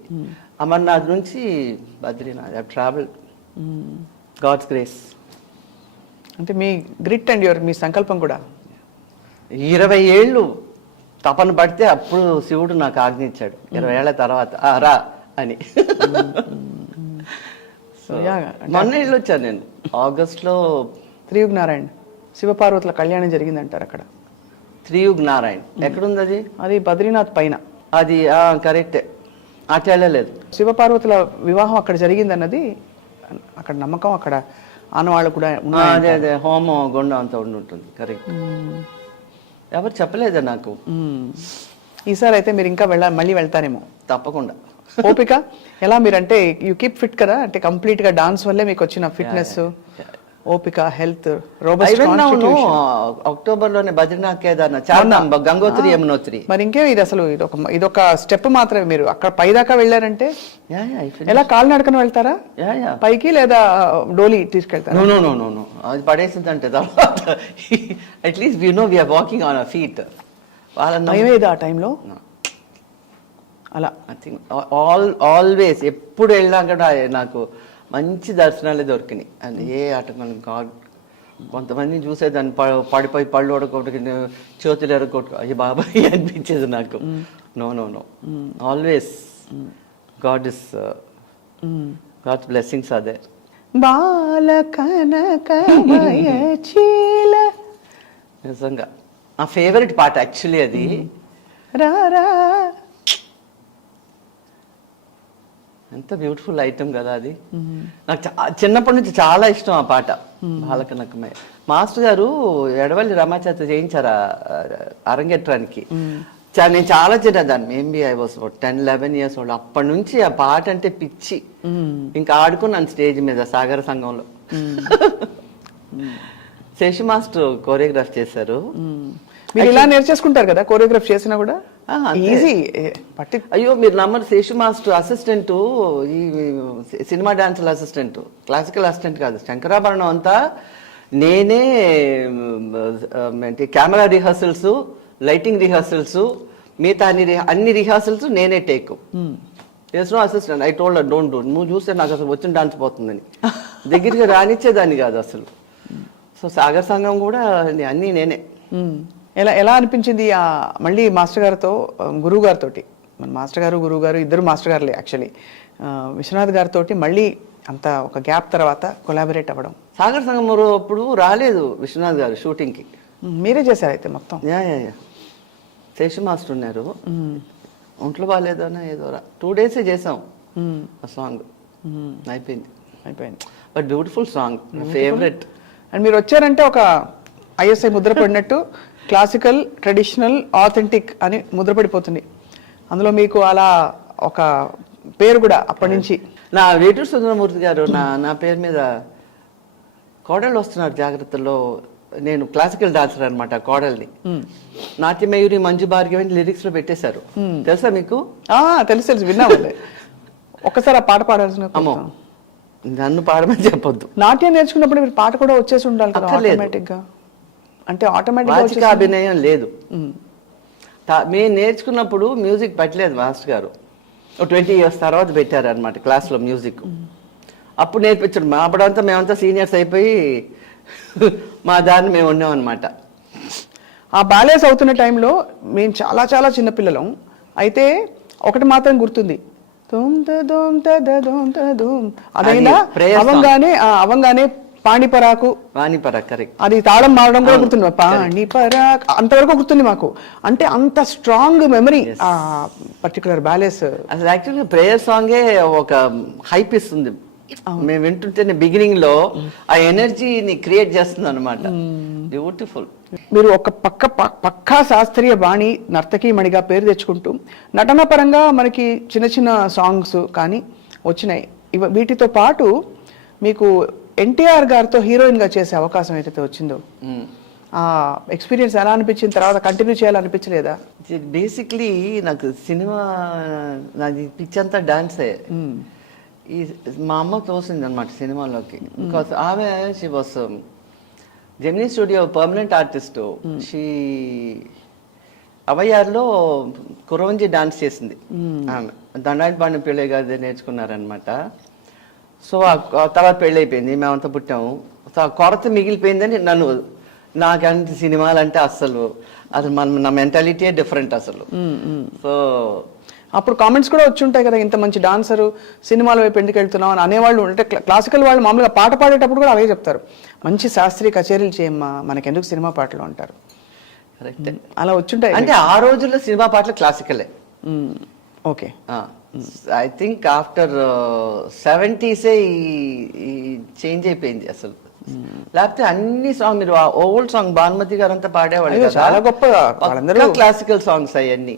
అమర్నాథ్ నుంచి Badrinath I travel, God's grace. అంటే మీ గ్రిట్ అండ్ యువర్ మీ సంకల్పం కూడా 20 ఏళ్ళు తపన పడితే అప్పుడు శివుడు నాకు ఆజ్ఞించాడు 20 ఏళ్ల తర్వాత రా అని. సో మొన్న వెళ్ళొచ్చాను నేను ఆగస్ట్లో. త్రియుగ్ నారాయణ్ శివపార్వతుల కళ్యాణం జరిగిందంటారు అక్కడ. త్రియుగ్ నారాయణ్ ఎక్కడుంది అది? అది బద్రీనాథ్ పైన. అది కరెక్టే, అటు వెళ్ళలేదు. శివపార్వతుల వివాహం అక్కడ జరిగిందన్నది అక్కడ నమ్మకం, అక్కడ ఆనవాళ్ళు కూడా అదే అదే హోమం గుండం అంతా ఉంటుంది. కరెక్ట్. ఎవరు చెప్పలేదా నాకు. ఈసారి అయితే మీరు ఇంకా మళ్ళీ వెళ్తారేమో. తప్పకుండా. ఓపిక ఎలా మీరంటే యూ కీప్ ఫిట్ కదా, అంటే కంప్లీట్ గా డాన్స్ వల్లే మీకు వచ్చిన ఫిట్నెస్, ఓపిక, హెల్త్, అక్టోబర్ లోనే బద్రీనాథ్ కేదార్నాథ్ చార్ధామ్ గంగోత్రి యమునోత్రి. మరి ఇంకేం ఇది అసలు ఇదొక స్టెప్ మాత్రమే. మీరు అక్కడ పైదాకా వెళ్ళారంటే ఎలా కాలినడకన వెళ్తారా పైకి, లేదా డోలీ తీసుకెళ్తారా? నో అది పడేసిందంటే తర్వాత at least we know we are walking on our feet. భయమేదా ఆ టైంలో? అలా ఐ థింక్ ఆల్వేస్ ఎప్పుడు వెళ్ళినా కూడా నాకు మంచి దర్శనాలే దొరికినాయి. అది ఏ ఆటంకం గాడ్. కొంతమందిని చూసేదాన్ని పడిపోయి పళ్ళు ఒడకొట్టుకు చేతులు ఎరగొట్టుకు అయ్యి బాబాయ్ అనిపించేది నాకు. No always God is God's blessings అదే. నిజంగా నా ఫేవరెట్ పాట యాక్చువల్లీ అది. రారా ఎంత బ్యూటిఫుల్ ఐటమ్ కదా అది. నాకు చిన్నప్పటి నుంచి చాలా ఇష్టం ఆ పాట. బాలకనకమే మాస్టర్ గారు ఎడవల్లి రమాచేత చేయించారు అరంగేట్రానికి. నేను చాలా చిన్నదాన్ని, maybe I was 10-11 years old. అప్పటి నుంచి ఆ పాట అంటే పిచ్చి. ఇంకా ఆడుకున్నాను స్టేజ్ మీద సాగర సంఘంలో. శశి మాస్టర్ కోరియోగ్రాఫ్ చేశారు. మీరు ఇలా నేర్చేసుకుంటారు కదా కోరియోగ్రాఫ్ చేసినా కూడా ఈజీ. అయ్యో మీరు నమ్మరు, శేషు మాస్టర్ అసిస్టెంట్, ఈ సినిమా డాన్సుల అసిస్టెంట్, క్లాసికల్ అసిస్టెంట్ కాదు, శంకరాభరణం అంతా నేనే. కెమెరా రిహర్సల్స్, లైటింగ్ రిహర్సల్స్, మిగతా అన్ని రిహర్సల్స్ నేనే take. No assistant. I told don't do. నువ్వు చూస్తే నాకు అసలు వచ్చిన డాన్స్ పోతుందని దగ్గరికి రానిచ్చేదాన్ని కాదు అసలు. సో సాగర్ సంఘం కూడా అన్నీ నేనే. ఎలా అనిపించింది మళ్ళీ మాస్టర్ గారితో, గురువు గారితో? మన మాస్టర్ గారు గురువు గారు ఇద్దరు మాస్టర్ గారులే యాక్చువల్లీ. విశ్వనాథ్ గారితో మళ్ళీ అంత ఒక గ్యాప్ తర్వాత కొలాబరేట్ అవ్వడం. సాగర్ సంఘం అప్పుడు రాలేదు విశ్వనాథ్ గారు షూటింగ్కి. మీరే చేశారు అయితే మొత్తం? యా శేషు మాస్టర్ ఉన్నారు. ఒంట్లో బాగాలేదన్నా ఏదో 2 days చేసాం ఆ సాంగ్. అయిపోయింది. But beautiful song, favourite. And మీరు వచ్చారంటే ఒక ఐఎస్ఐ ముద్ర పడినట్టు క్లాసికల్, ట్రెడిషనల్, ఆథెంటిక్ అని ముద్రపడిపోతుంది. అందులో మీకు అలా ఒక పేరు కూడా అప్పటి నుంచి. నా వేటూరు సుందరమూర్తి గారు నా పేరు మీద కోడళ్ళు వస్తున్నారు జాగ్రత్తలో. నేను క్లాసికల్ డాన్సర్ అనమాట. కోడల్ని నాట్యమయూరి మంజు భార్గవి లిరిక్స్ లో పెట్టేశారు. తెలుసా మీకు? తెలుసు విన్నాము. ఒక్కసారి ఆ పాట పాడాల్సిన. అమ్మో, నన్ను పాడమని చెప్పొద్దు. నాట్యం నేర్చుకున్నప్పుడు మీరు పాట కూడా వచ్చేసి ఉండాలి కదా ఆటోమేటిక్ గా. అంటే ఆటోమేటిక్ అభినయం లేదు. మేము నేర్చుకున్నప్పుడు మ్యూజిక్ పెట్టలేదు మాస్టర్ గారు. 20 years తర్వాత పెట్టారు అనమాట క్లాస్లో మ్యూజిక్. అప్పుడు నేర్పించాడు. అప్పుడంతా మేమంతా సీనియర్స్ అయిపోయి మా దాన్ని మేము ఉన్నాం అనమాట. ఆ బ్యాలెన్స్ అవుతున్న టైంలో మేము చాలా చాలా చిన్నపిల్లలం. అయితే ఒకటి మాత్రం గుర్తుంది, అదైనా అవంగానే పాణిపరాకు, కరెక్ట్. అది తాళం మారడం కూడా గుర్తుంది. పాణిపరాక్ అంతవరకు గుర్తుంది మాకు. అంటే అంత స్ట్రాంగ్ మెమరీ ఆ పర్టికులర్ బ్యాలెన్స్. అసలు యాక్చువల్గా ప్రేయర్ సాంగే ఒక హైప్ ఇస్తుంది. మేము వింటుంటేనే బిగినింగ్ లో ఆ ఎనర్జీని క్రియేట్ చేస్తుంది అనమాట. బ్యూటిఫుల్. మీరు ఒక పక్కా శాస్త్రీయ బాణి నర్తకీమణిగా పేరు తెచ్చుకుంటూ నటన పరంగా మనకి చిన్న చిన్న సాంగ్స్ కానీ వచ్చినాయి. వీటితో పాటు మీకు ఎన్టీఆర్ గారితో హీరోయిన్ గా చేసే అవకాశం ఏదైతే వచ్చిందో ఆ ఎక్స్పీరియన్స్ ఎలా అనిపించిన? తర్వాత కంటిన్యూ చేయాలనిపించలేదా? బేసిక్లీ నాకు సినిమా, నాది పిచ్ అంతా డాన్సే. ఈ మా అమ్మ తోసింది అనమాట సినిమాలోకి. బికాస్ ఆమె she was Gemini studio permanent artist. She అవయ్యార్లో కురవంజి డాన్స్ చేసింది ఆమె. దండాయి పాండ్య పిళ్ళై గారి నేర్చుకున్నారనమాట. సో ఆ తర్వాత పెళ్ళి అయిపోయింది, మేమంతా పుట్టాము. సో ఆ కొరత మిగిలిపోయిందని నాకంటే సినిమాలు అంటే అసలు నా మెంటాలిటీయే డిఫరెంట్ అసలు. సో అప్పుడు కామెంట్స్ కూడా వచ్చి ఉంటాయి కదా, ఇంత మంచి డాన్సరు సినిమాల వైపు ఎందుకు వెళ్తున్నావు అని అనేవాళ్ళు. అంటే క్లాసికల్ వాళ్ళు మామూలుగా పాట పాడేటప్పుడు కూడా అవే చెప్తారు, మంచి శాస్త్రీయ కచేరీలు చేయమ్మా, మనకెందుకు సినిమా పాటలు అంటారు. కరెక్ట్. అలా వచ్చుంటాయి. అంటే ఆ రోజుల్లో సినిమా పాటలు క్లాసికలే. Okay. I think after 70s ఈ చేంజ్ అయిపోయింది అసలు. లేకపోతే అన్ని సాంగ్ మీరు ఓల్డ్ సాంగ్ భానుమతి గారు అంతా పాడేవాళ్ళు అయ్యో, కదా, చాలా గొప్ప వాళ్ళందరూ. క్లాసికల్ సాంగ్స్ అవన్నీ.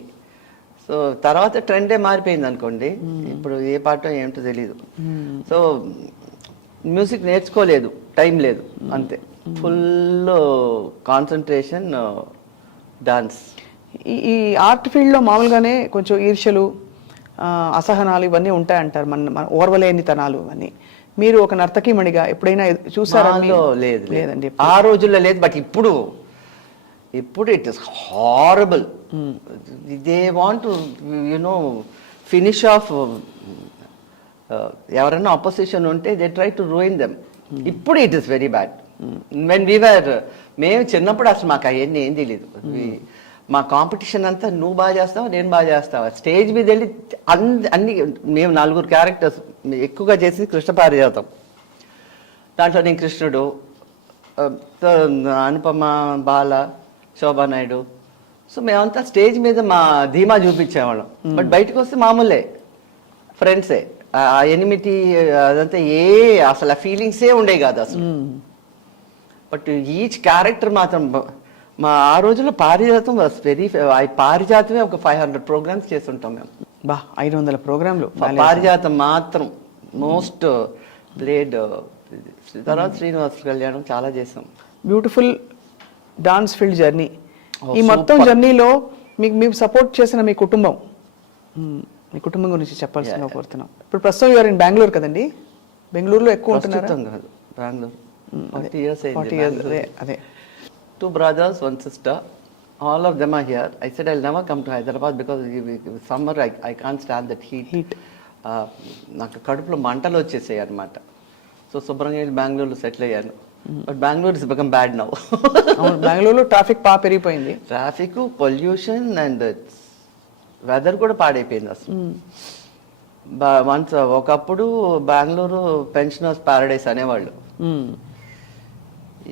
సో తర్వాత ట్రెండే మారిపోయింది అనుకోండి, ఇప్పుడు ఏ పాట ఏమిటో తెలియదు. సో మ్యూజిక్ నేర్చుకోలేదు, టైం లేదు, అంతే. Full concentration dance. ఈ ఆర్ట్ ఫీల్డ్లో మామూలుగానే కొంచెం ఈర్ష్యలు, అసహనాలు ఇవన్నీ ఉంటాయంటారు, మన ఓర్వలేనితనాలు అన్నీ. మీరు ఒక నర్తకీమణిగా ఎప్పుడైనా చూసారా? లేదు, లేదండి, ఆ రోజుల్లో లేదు. బట్ ఇప్పుడు it is horrible. They want to finish off ఎవరైనా ఆపోజిషన్ ఉంటే they try to ruin them. ఇప్పుడు it is very bad. When we were, మేము చిన్నప్పుడు అసలు మాకు అవన్నీ ఏం తెలియదు. మా కాంపిటీషన్ అంతా నువ్వు బాగా చేస్తావా, నేను బాగా చేస్తావా, స్టేజ్ మీద వెళ్ళి అన్ని మేము 4 క్యారెక్టర్స్ ఎక్కువగా చేసి కృష్ణ పారిజాతం. దాంట్లో నేను కృష్ణుడు, అనుపమ, బాల, శోభానాయుడు. సో మేమంతా స్టేజ్ మీద మా ధీమా చూపించేవాళ్ళం. బట్ బయటకు వస్తే మామూలే, ఫ్రెండ్సే. ఆ ఎనిమిటీ అదంతా అసలు ఆ ఫీలింగ్సే ఉండేవి కాదు అసలు. బట్ ఈచ్ క్యారెక్టర్ మాత్రం మా ఆ రోజుల్లో పారిజాతం వాస్ వెరీ, పారిజాతమే ఒక 500 ప్రోగ్రామ్స్ చేస్తుంటాం మేము. 500 ప్రోగ్రాంలు పారిజాతం మాత్రం మోస్ట్ ప్లేడ్. తర్వాత శ్రీనివాస కళ్యాణం చాలా చేసాం. Beautiful dance field journey. ఈ మొత్తం జర్నీలో మీకు సపోర్ట్ చేసిన మీ కుటుంబం, మీ కుటుంబం గురించి చెప్పాల్సిందిగా కోరుతున్నాం. ఇప్పుడు ప్రస్తుతం యూఆర్ ఇన్ బెంగళూరు కదండి, బెంగళూరులో ఎక్కువ ఉంటున్నారా? కాదు, బెంగళూరు 40 years. అదే 2 brothers, 1 sister. All of them are here. I said I'll never come to Hyderabad because summer I can't stand that heat. నాకు కడుపులో మంటలు వచ్చేసాయి అనమాట. సో శుభ్రంగా బెంగళూరులో సెటిల్ అయ్యాను. But Bengaluru is become bad now. బెంగళూరులో ట్రాఫిక్ పెరిగిపోయింది. ట్రాఫిక్, పొల్యూషన్ అండ్ వెదర్ కూడా పాడైపోయింది అసలు. వన్స్ ఒకప్పుడు బెంగళూరు పెన్షనర్స్ ప్యారడైస్ అనేవాళ్ళు,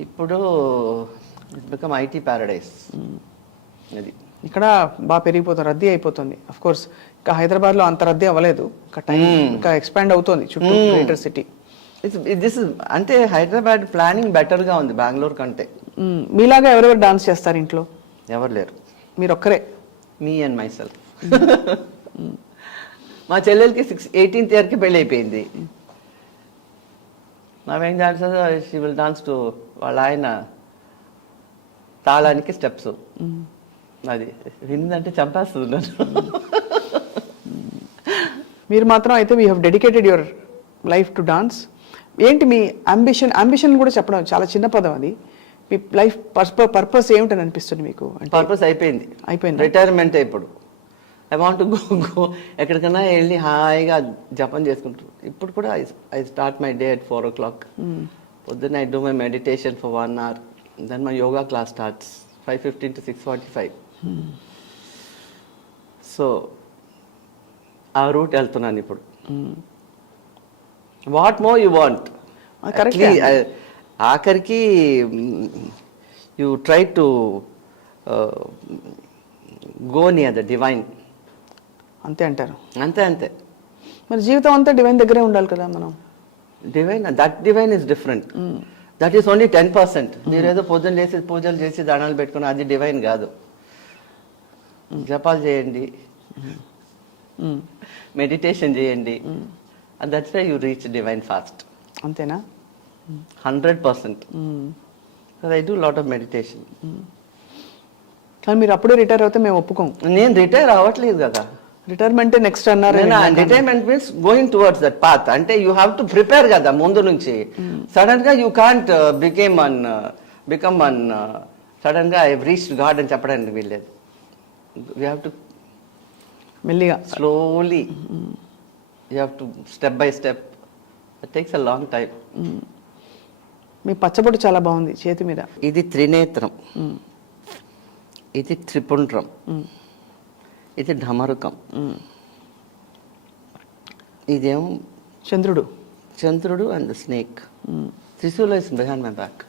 ఇప్పుడు ఇట్స్ బికమ్ ఐటీ ప్యారడైస్. అది ఇక్కడ బాగా పెరిగిపోతుంది, రద్దీ అయిపోతుంది. అఫ్ కోర్స్ ఇంకా హైదరాబాద్ లో అంత రద్దీ అవ్వలేదు, ఇంకా ఎక్స్పాండ్ అవుతుంది చుట్టూ గ్రేటర్ సిటీ. దిస్ అంటే హైదరాబాద్ ప్లానింగ్ బెటర్ గా ఉంది బెంగళూరు కంటే. మీలాగా ఎవరెవరు డాన్స్ చేస్తారు ఇంట్లో? ఎవరు లేరు, మీరు ఒక్కరే. Me and myself. మా చెల్లెలకి 18th ఇయర్కి పెళ్ళి అయిపోయింది. నావేం dance, she will dance to వాళ్ళ ఆయన తాళానికి స్టెప్స్. అది విందంటే చంపేస్తుంది. మీరు మాత్రం అయితే we have dedicated your life to dance. ఏంటి మీ అంబిషన్ కూడా చెప్పడం చాలా చిన్న పదం అది. మీ లైఫ్ పర్పస్ ఏమిటని అనిపిస్తుంది మీకు? పర్పస్ అయిపోయింది, రిటైర్మెంట్. ఇప్పుడు ఐ వాంట్ టు గో ఎక్కడికైనా వెళ్ళి హాయిగా జపం చేసుకుంటారు. ఇప్పుడు కూడా I start my day at 4 o'clock. పొద్దున్న I do my meditation for 1 hour. Then my yoga class starts 5:15 to 6:45. So ఆ రూట్ వెళ్తున్నాను ఇప్పుడు. What more you want? ఆఖరికి you try to go near the divine. అంతే అంటారు? అంతే. మరి జీవితం అంతా డివైన్ దగ్గరే ఉండాలి కదా మనం. That divine is different. That is only 10%. మీరేదో పొద్దున్న లేసి పూజలు చేసి దానాలు పెట్టుకుని అది డివైన్ కాదు. జపాలు చేయండి, మెడిటేషన్ చేయండి, and that's why you reach divine fast. అంతేనా? 100%. Because I do lot of meditation. కానీ మీరు అప్పుడే రిటైర్ అవుతే మేము ఒప్పుకోం. నేను రిటైర్ అవ్వట్లేదు కదా. రిటైర్మెంట్ నెక్స్ట్ అన్నారు. Retirement means going towards that path. అంటే యూ హ్యావ్ టు ప్రిపేర్ కదా ముందు నుంచి. సడన్ గా you can't become one sudden గా ఐ రీచ్డ్ గాడ్ అని చెప్పడానికి వీల్లేదు. యూ హ్యావ్ టు మెల్లిగా, slowly, you have to step by step. It takes a long time. మీ పచ్చబొట్టు చాలా బాగుంది చేతి మీద. ఇది త్రినేత్రం, ఇది త్రిపుండ్రం, ఇది ఢమరుకం, ఇదేమో చంద్రుడు. చంద్రుడు and the snake. Trishula is behind my back.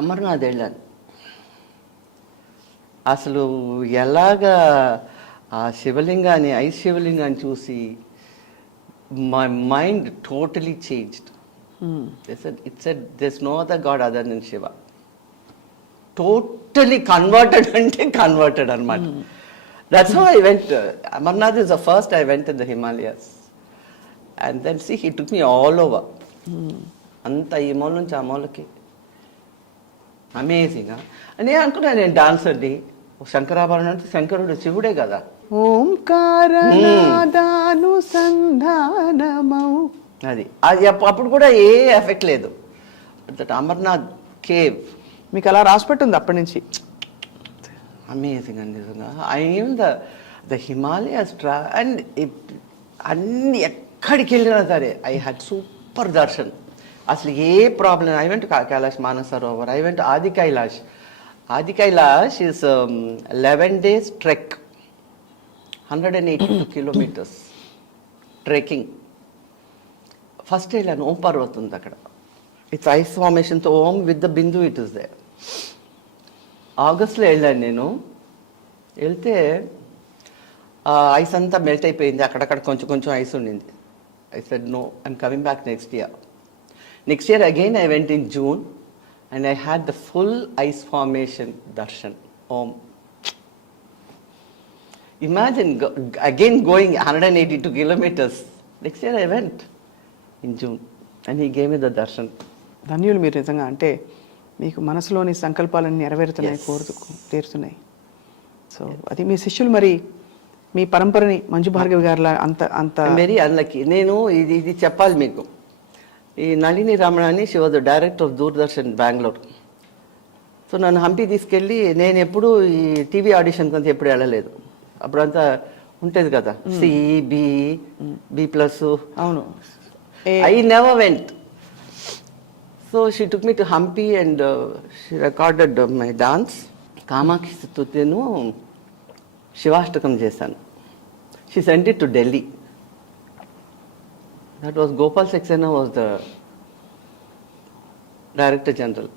Amarnath వెళ్ళాను. అసలు ఎలాగా ఆ శివలింగాన్ని, ఐస్ శివలింగాన్ని చూసి my mind totally changed. It's this no other God other than Shiva. Totally converted అంటే కన్వర్టెడ్ అనమాట. That's how I went. Amarnath is the first I went in the Himalayas. And then see he took me all over. అంత ఈ మూల నుంచి ఆ మూలకి amazing. నేను అనుకున్నాను నేను డాన్సర్ని. శంకరాభరణం అంటే శంకరుడు శివుడే కదా. ఓంకారనాదానుసంధానమౌ అది అప్పుడు కూడా ఏ ఎఫెక్ట్ లేదు. దట్ అమర్నాథ్ కేవ్ మీకు అలా రాసిపెట్టుంది అప్పటి నుంచి. అమేజింగ్ అండి నిజంగా. ఐ ఏం ద హిమాలయస్ అండ్ అన్ని ఎక్కడికి వెళ్ళినా సరే ఐ హ్యాడ్ సూపర్ దర్శన్. అసలు ఏ problem. I went Kailash Mansarovar, I went Adi Kailash. Adi Kailash is 11 days trek, 182 kilometers trekking. First వెళ్ళాను, ఓం పర్వతం ఉంది అక్కడ. ఇట్స్ ఐస్ ఫార్మేషన్తో Om with the bindu it is there. ఆగస్ట్లో వెళ్ళాను నేను. వెళ్తే ఐస్ అంతా మెల్ట్ అయిపోయింది, అక్కడక్కడ కొంచెం కొంచెం ఐస్ ఉండింది. I said no, I'm coming back next year. Next year again I went in June and I had the full ice formation darshan. Om. Imagine again going 182 kilometers. Next year I went in June and he gave me the darshan. ధన్యులు మీరు నిజంగా. అంటే మీకు మనసులోని సంకల్పాలన్నీ నెరవేరుతున్నాయి, Yes. కోరుకు తీరుతున్నాయి. So అది మీ శిష్యులు మరి మీ పరంపరని మంజు భార్గవి గారిలా అంత అంత వెరీ అన్లక్కీ. నేను ఇది చెప్పాలి మీకు. ఈ నళిని రమణాని, she was the director of Doordarshan Bengaluru. So నన్ను హంపి తీసుకెళ్ళి, నేను ఎప్పుడు ఈ టీవీ ఆడిషన్కి అంతా ఎప్పుడు వెళ్ళలేదు. అప్పుడంతా ఉంటుంది కదా, B+. అవును. I never went. So she took me to Hampi and she recorded my dance. Kamakshi స్తుతిను శివాష్టకం చేశాను. She sent it to Delhi. That was Gopal Saxena was the Director General.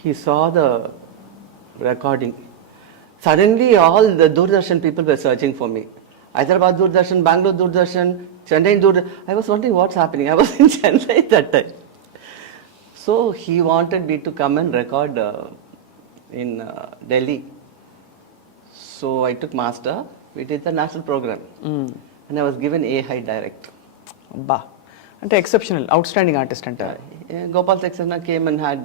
He saw the recording. Suddenly all the Doordarshan people were searching for me. Hyderabad Doordarshan, Bangalore Doordarshan, Chennai Doordarshan. I was wondering what's happening. I was in Chennai that time. So he wanted me to come and record in Delhi. So I took master. We did the national program. And I was given A high direct. అబ్బా, అంటే exceptional, out standing artist అంటారు. Gopal Saxena came and had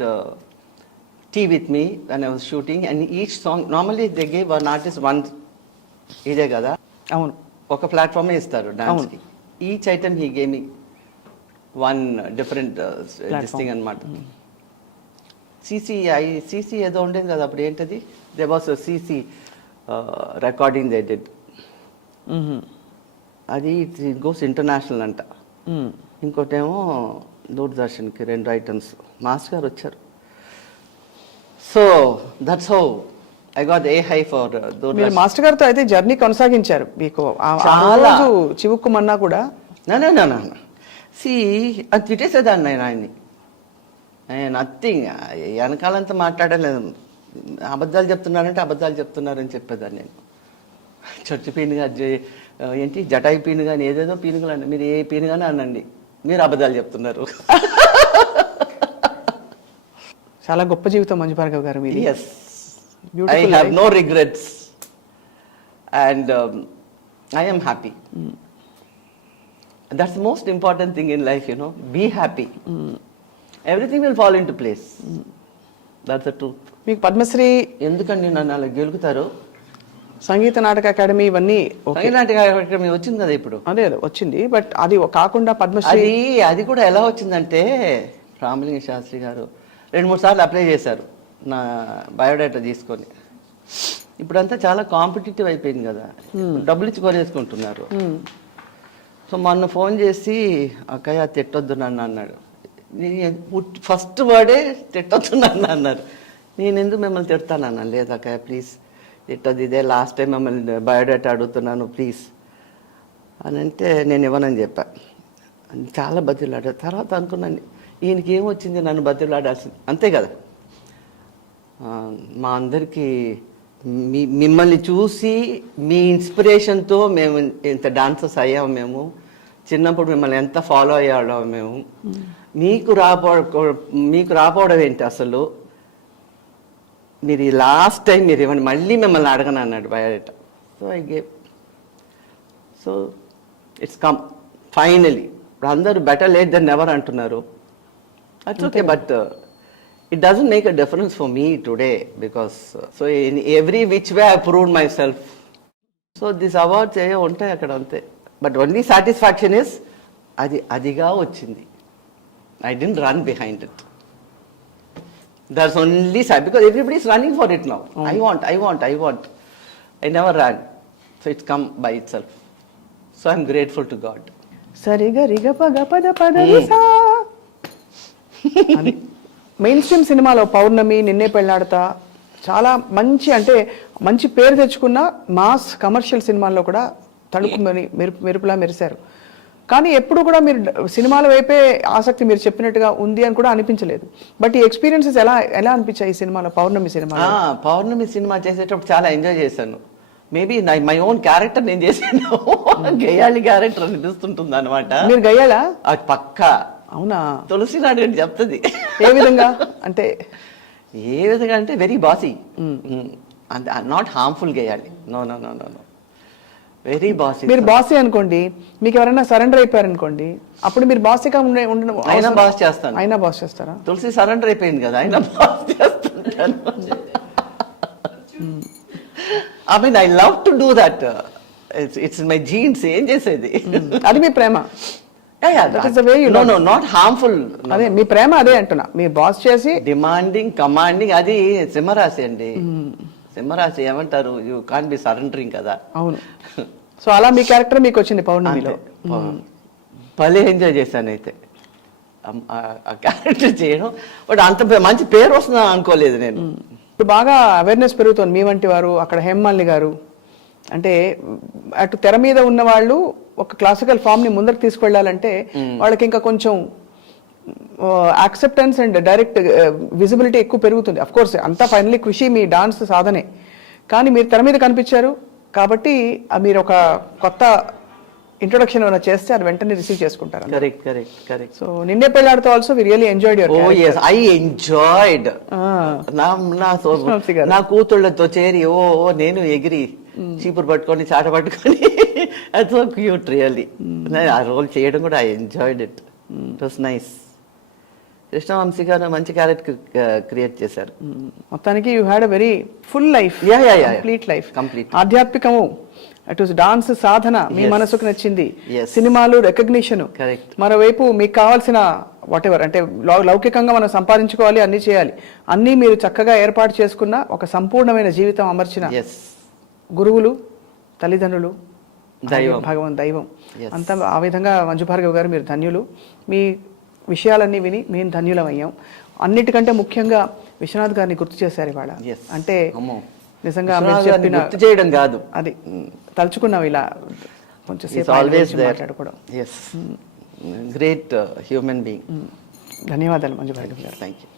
tea with me when I was shooting, and each song, normally they gave one artist one, ఇదే కదా, అవును, ఒక ప్లాట్ఫామే ఇస్తారు డాన్స్కి. Each item he gave me one different this thing అనమాట. CC ఏదో ఉండేది కదా అప్పుడు, ఏంటది, they was CC recording they did. అది ఇట్ గోస్ ఇంటర్నేషనల్ అంట. ఇంకోటేమో దూరదర్శన్కి 2 ఐటమ్స్. మాస్టర్ గారు వచ్చారు. So that's how I got a high for మీరు దూరదర్శన్. మాస్టర్ గారితో అయితే జర్నీ కొనసాగించారు. మీకు చాలా. చివుక్కుమన్నా కూడా సి అది తిట్టేసేదాన్ని నేను ఆయన్ని. నథింగ్, వెనకాలంతా మాట్లాడలేదు. అబద్ధాలు చెప్తున్నారంటే అబద్ధాలు చెప్తున్నారని చెప్పేదాన్ని నేను. చర్చి పీనుగా, ఏంటి జటాయి పీను కానీ ఏదేదో పీనుగలు అండి, మీరు ఏ పీనుగానే అనండి, మీరు అబద్ధాలు చెప్తున్నారు. చాలా గొప్ప జీవితం మంజు భార్గవ్ గారు మీది. Yes, I have no regrets and I am happy. That's the most important thing in life, you know. Be happy. Everything will fall into place. That's the truth. మీకు పద్మశ్రీ, ఎందుకండి నన్ను అలా గెలుకుతారు? సంగీత నాటక అకాడమీ ఇవన్నీ నాటక అకాడమీ వచ్చింది కదా ఇప్పుడు. అదే వచ్చింది, బట్ అది కాకుండా పద్మశ్రీ అది కూడా ఎలా వచ్చిందంటే, రామలింగ శాస్త్రి గారు 2-3 సార్లు అప్లై చేశారు నా బయోడేటా తీసుకొని. ఇప్పుడంతా చాలా కాంపిటేటివ్ అయిపోయింది కదా, డబ్బులు ఇచ్చి కొనేసుకుంటున్నారు. సో మొన్న ఫోన్ చేసి, అక్కయ్య తిట్టొద్దు నన్ను అన్నాడు. ఫస్ట్ వర్డే తిట్టొద్దు నన్ను అన్నారు. నేను ఎందుకు మిమ్మల్ని తిడతానన్నా, లేదు అక్కయ్య ప్లీజ్, ఇదే లాస్ట్ టైం మిమ్మల్ని బయోడేటా అడుగుతున్నాను ప్లీజ్ అని అంటే నేను ఇవ్వనని చెప్పా. చాలా బతిలాడా. తర్వాత అనుకున్నాను ఈయనకి ఏమొచ్చింది నన్ను బతిలాడాల్సింది, అంతే కదా. మా అందరికీ మిమ్మల్ని చూసి మీ ఇన్స్పిరేషన్తో మేము ఇంత డాన్సర్స్ అయ్యాము. మేము చిన్నప్పుడు మిమ్మల్ని ఎంత ఫాలో అయ్యాడో మేము. మీకు రాపోవడం ఏంటి అసలు, మీరు ఈ లాస్ట్ టైం మీరు ఇవ్వండి, మళ్ళీ మిమ్మల్ని అడగను అన్నాడు biodata. So I gave. So it's come finally. ఇప్పుడు అందరూ బెటర్ లేట్ దెన్ నెవర్ అంటున్నారు. It's okay, but it doesn't make a difference for me today because so in every which way I proved myself. So this awards ఉంటాయి అక్కడ అంతే. But only satisfaction is adiga వచ్చింది. I didn't run behind it. That's only sad because everybody is running for it now. I want. I never ran. So it's come by itself. So I'm grateful to God. సరిగా రిగ పగ పద పద main stream సినిమాలో పౌర్ణమి, నిన్నే పెళ్ళాడతా చాలా మంచి, అంటే మంచి పేరు తెచ్చుకున్న మాస్ కమర్షియల్ సినిమాల్లో కూడా తడుపు మెరుపులా మెరిశారు. కానీ ఎప్పుడు కూడా మీరు సినిమాల వైపే ఆసక్తి మీరు చెప్పినట్టుగా ఉంది అని కూడా అనిపించలేదు. బట్ ఈ ఎక్స్పీరియన్సెస్ ఎలా అనిపించాయి ఈ సినిమాలో, పౌర్ణమి సినిమా? పౌర్ణమి సినిమా చేసేటప్పుడు చాలా ఎంజాయ్ చేశాను. మేబీ మై ఓన్ క్యారెక్టర్ నేను చేశాను. గయ్యాళి క్యారెక్టర్ అనిపిస్తుంటుంది అనమాట. మీరు గయ్యాలా? అది పక్కా. అవునా? తులసి నాడు చెప్తుంది. ఏ విధంగా అంటే? ఏ విధంగా అంటే వెరీ బాసీ, నాట్ హార్మ్ఫుల్ గేయాలి. No, very bossy. మీరు బాసీ అనుకోండి, మీకు ఎవరైనా సరెండర్ అయిపోయారనుకోండి, అప్పుడు మీరు బాసీగా ఉండడం అయినా బాస్ చేస్తాను. అయినా బాస్ చేస్తారా? తులసి సరెండర్ అయిపోయింది కదా, అయినా బాస్ చేస్తుంటాను. I mean I love to do that. It's my jeans. ఏం చేసేది, అది మీ ప్రేమ. Not harmful. అదే మీ ప్రేమ, అదే అంటున్నా. మీ బాస్ చేసి డిమాండింగ్, కమాండింగ్, అది సింహరాశి అండి. సింహరాశి ఏమంటారు, యూ కాంట్ బి సరెండరింగ్ కదా. అవును. సో అలా మీ క్యారెక్టర్ మీకు వచ్చింది పౌర్ణమిలో. భలే ఎంజాయ్ చేశాను అయితే ఆ క్యారెక్టర్ చేయడం. బట్ అంత మంచి పేరు వస్తుందా అనుకోలేదు నేను. ఇప్పుడు బాగా అవేర్నెస్ పెరుగుతుంది. మీ వంటి వారు, అక్కడ హేమమాలిని గారు, అంటే అటు తెర మీద ఉన్న వాళ్ళు ఒక క్లాసికల్ ఫామ్ ని ముందరకు తీసుకెళ్లాలంటే వాళ్ళకి ఇంకా కొంచెం యాక్సెప్టెన్స్ అండ్ డైరెక్ట్ విజిబిలిటీ ఎక్కువ పెరుగుతుంది. అఫ్ కోర్స్ అంతా ఫైనలీ కృషి, మీ డాన్స్ సాధనే. కానీ మీరు తెర మీద కనిపించారు కాబట్టి మీరు ఒక కొత్త ఇంట్రొడక్షన్ ఏమైనా చేస్తే అది వెంటనే రిసీవ్ చేసుకుంటారు. Correct. So Ninne Pelladatha also we really enjoyed your character. Oh yes, I enjoyed. నా కూతుళ్ళతో చేరి నేను ఎగిరి చీపురు పట్టుకొని చాట పట్టుకొని అది సో క్యూట్ రియల్లీ. ఆ రోల్ చేయడం కూడా I enjoyed it. It was nice. Krishna Vamsi గారు మంచి క్యారెక్టర్ క్రియేట్ చేశారు. మొత్తానికి you had a very full life. Complete life. ఆధ్యాత్మికము, అటు డాన్స్ సాధన మీ మనసుకు నచ్చింది, సినిమాలు రికగ్నిషన్, మరోవైపు మీకు కావాల్సిన వాట్ ఎవర్, అంటే లౌకికంగా మనం సంపాదించుకోవాలి, అన్ని చేయాలి, అన్నీ మీరు చక్కగా ఏర్పాటు చేసుకున్న ఒక సంపూర్ణమైన జీవితం అమర్చిన గురువులు, తల్లిదండ్రులు, దైవం అంతా ఆ విధంగా మంజు భార్గవి గారు మీరు ధన్యులు. మీ విషయాలన్నీ విని మేము ధన్యులం అయ్యాం. అన్నిటికంటే ముఖ్యంగా విశ్వనాథ్ గారిని గుర్తు చేశారు ఇవాళ. అంటే నిజంగా గుర్తు చేయడం కాదు, అది తలుచుకున్నాం ఇలా కొంచెం సేపు మాట్లాడుకోవడం. Great human being. ధన్యవాదాలు మంజు భార్గవి గారు. Thank you.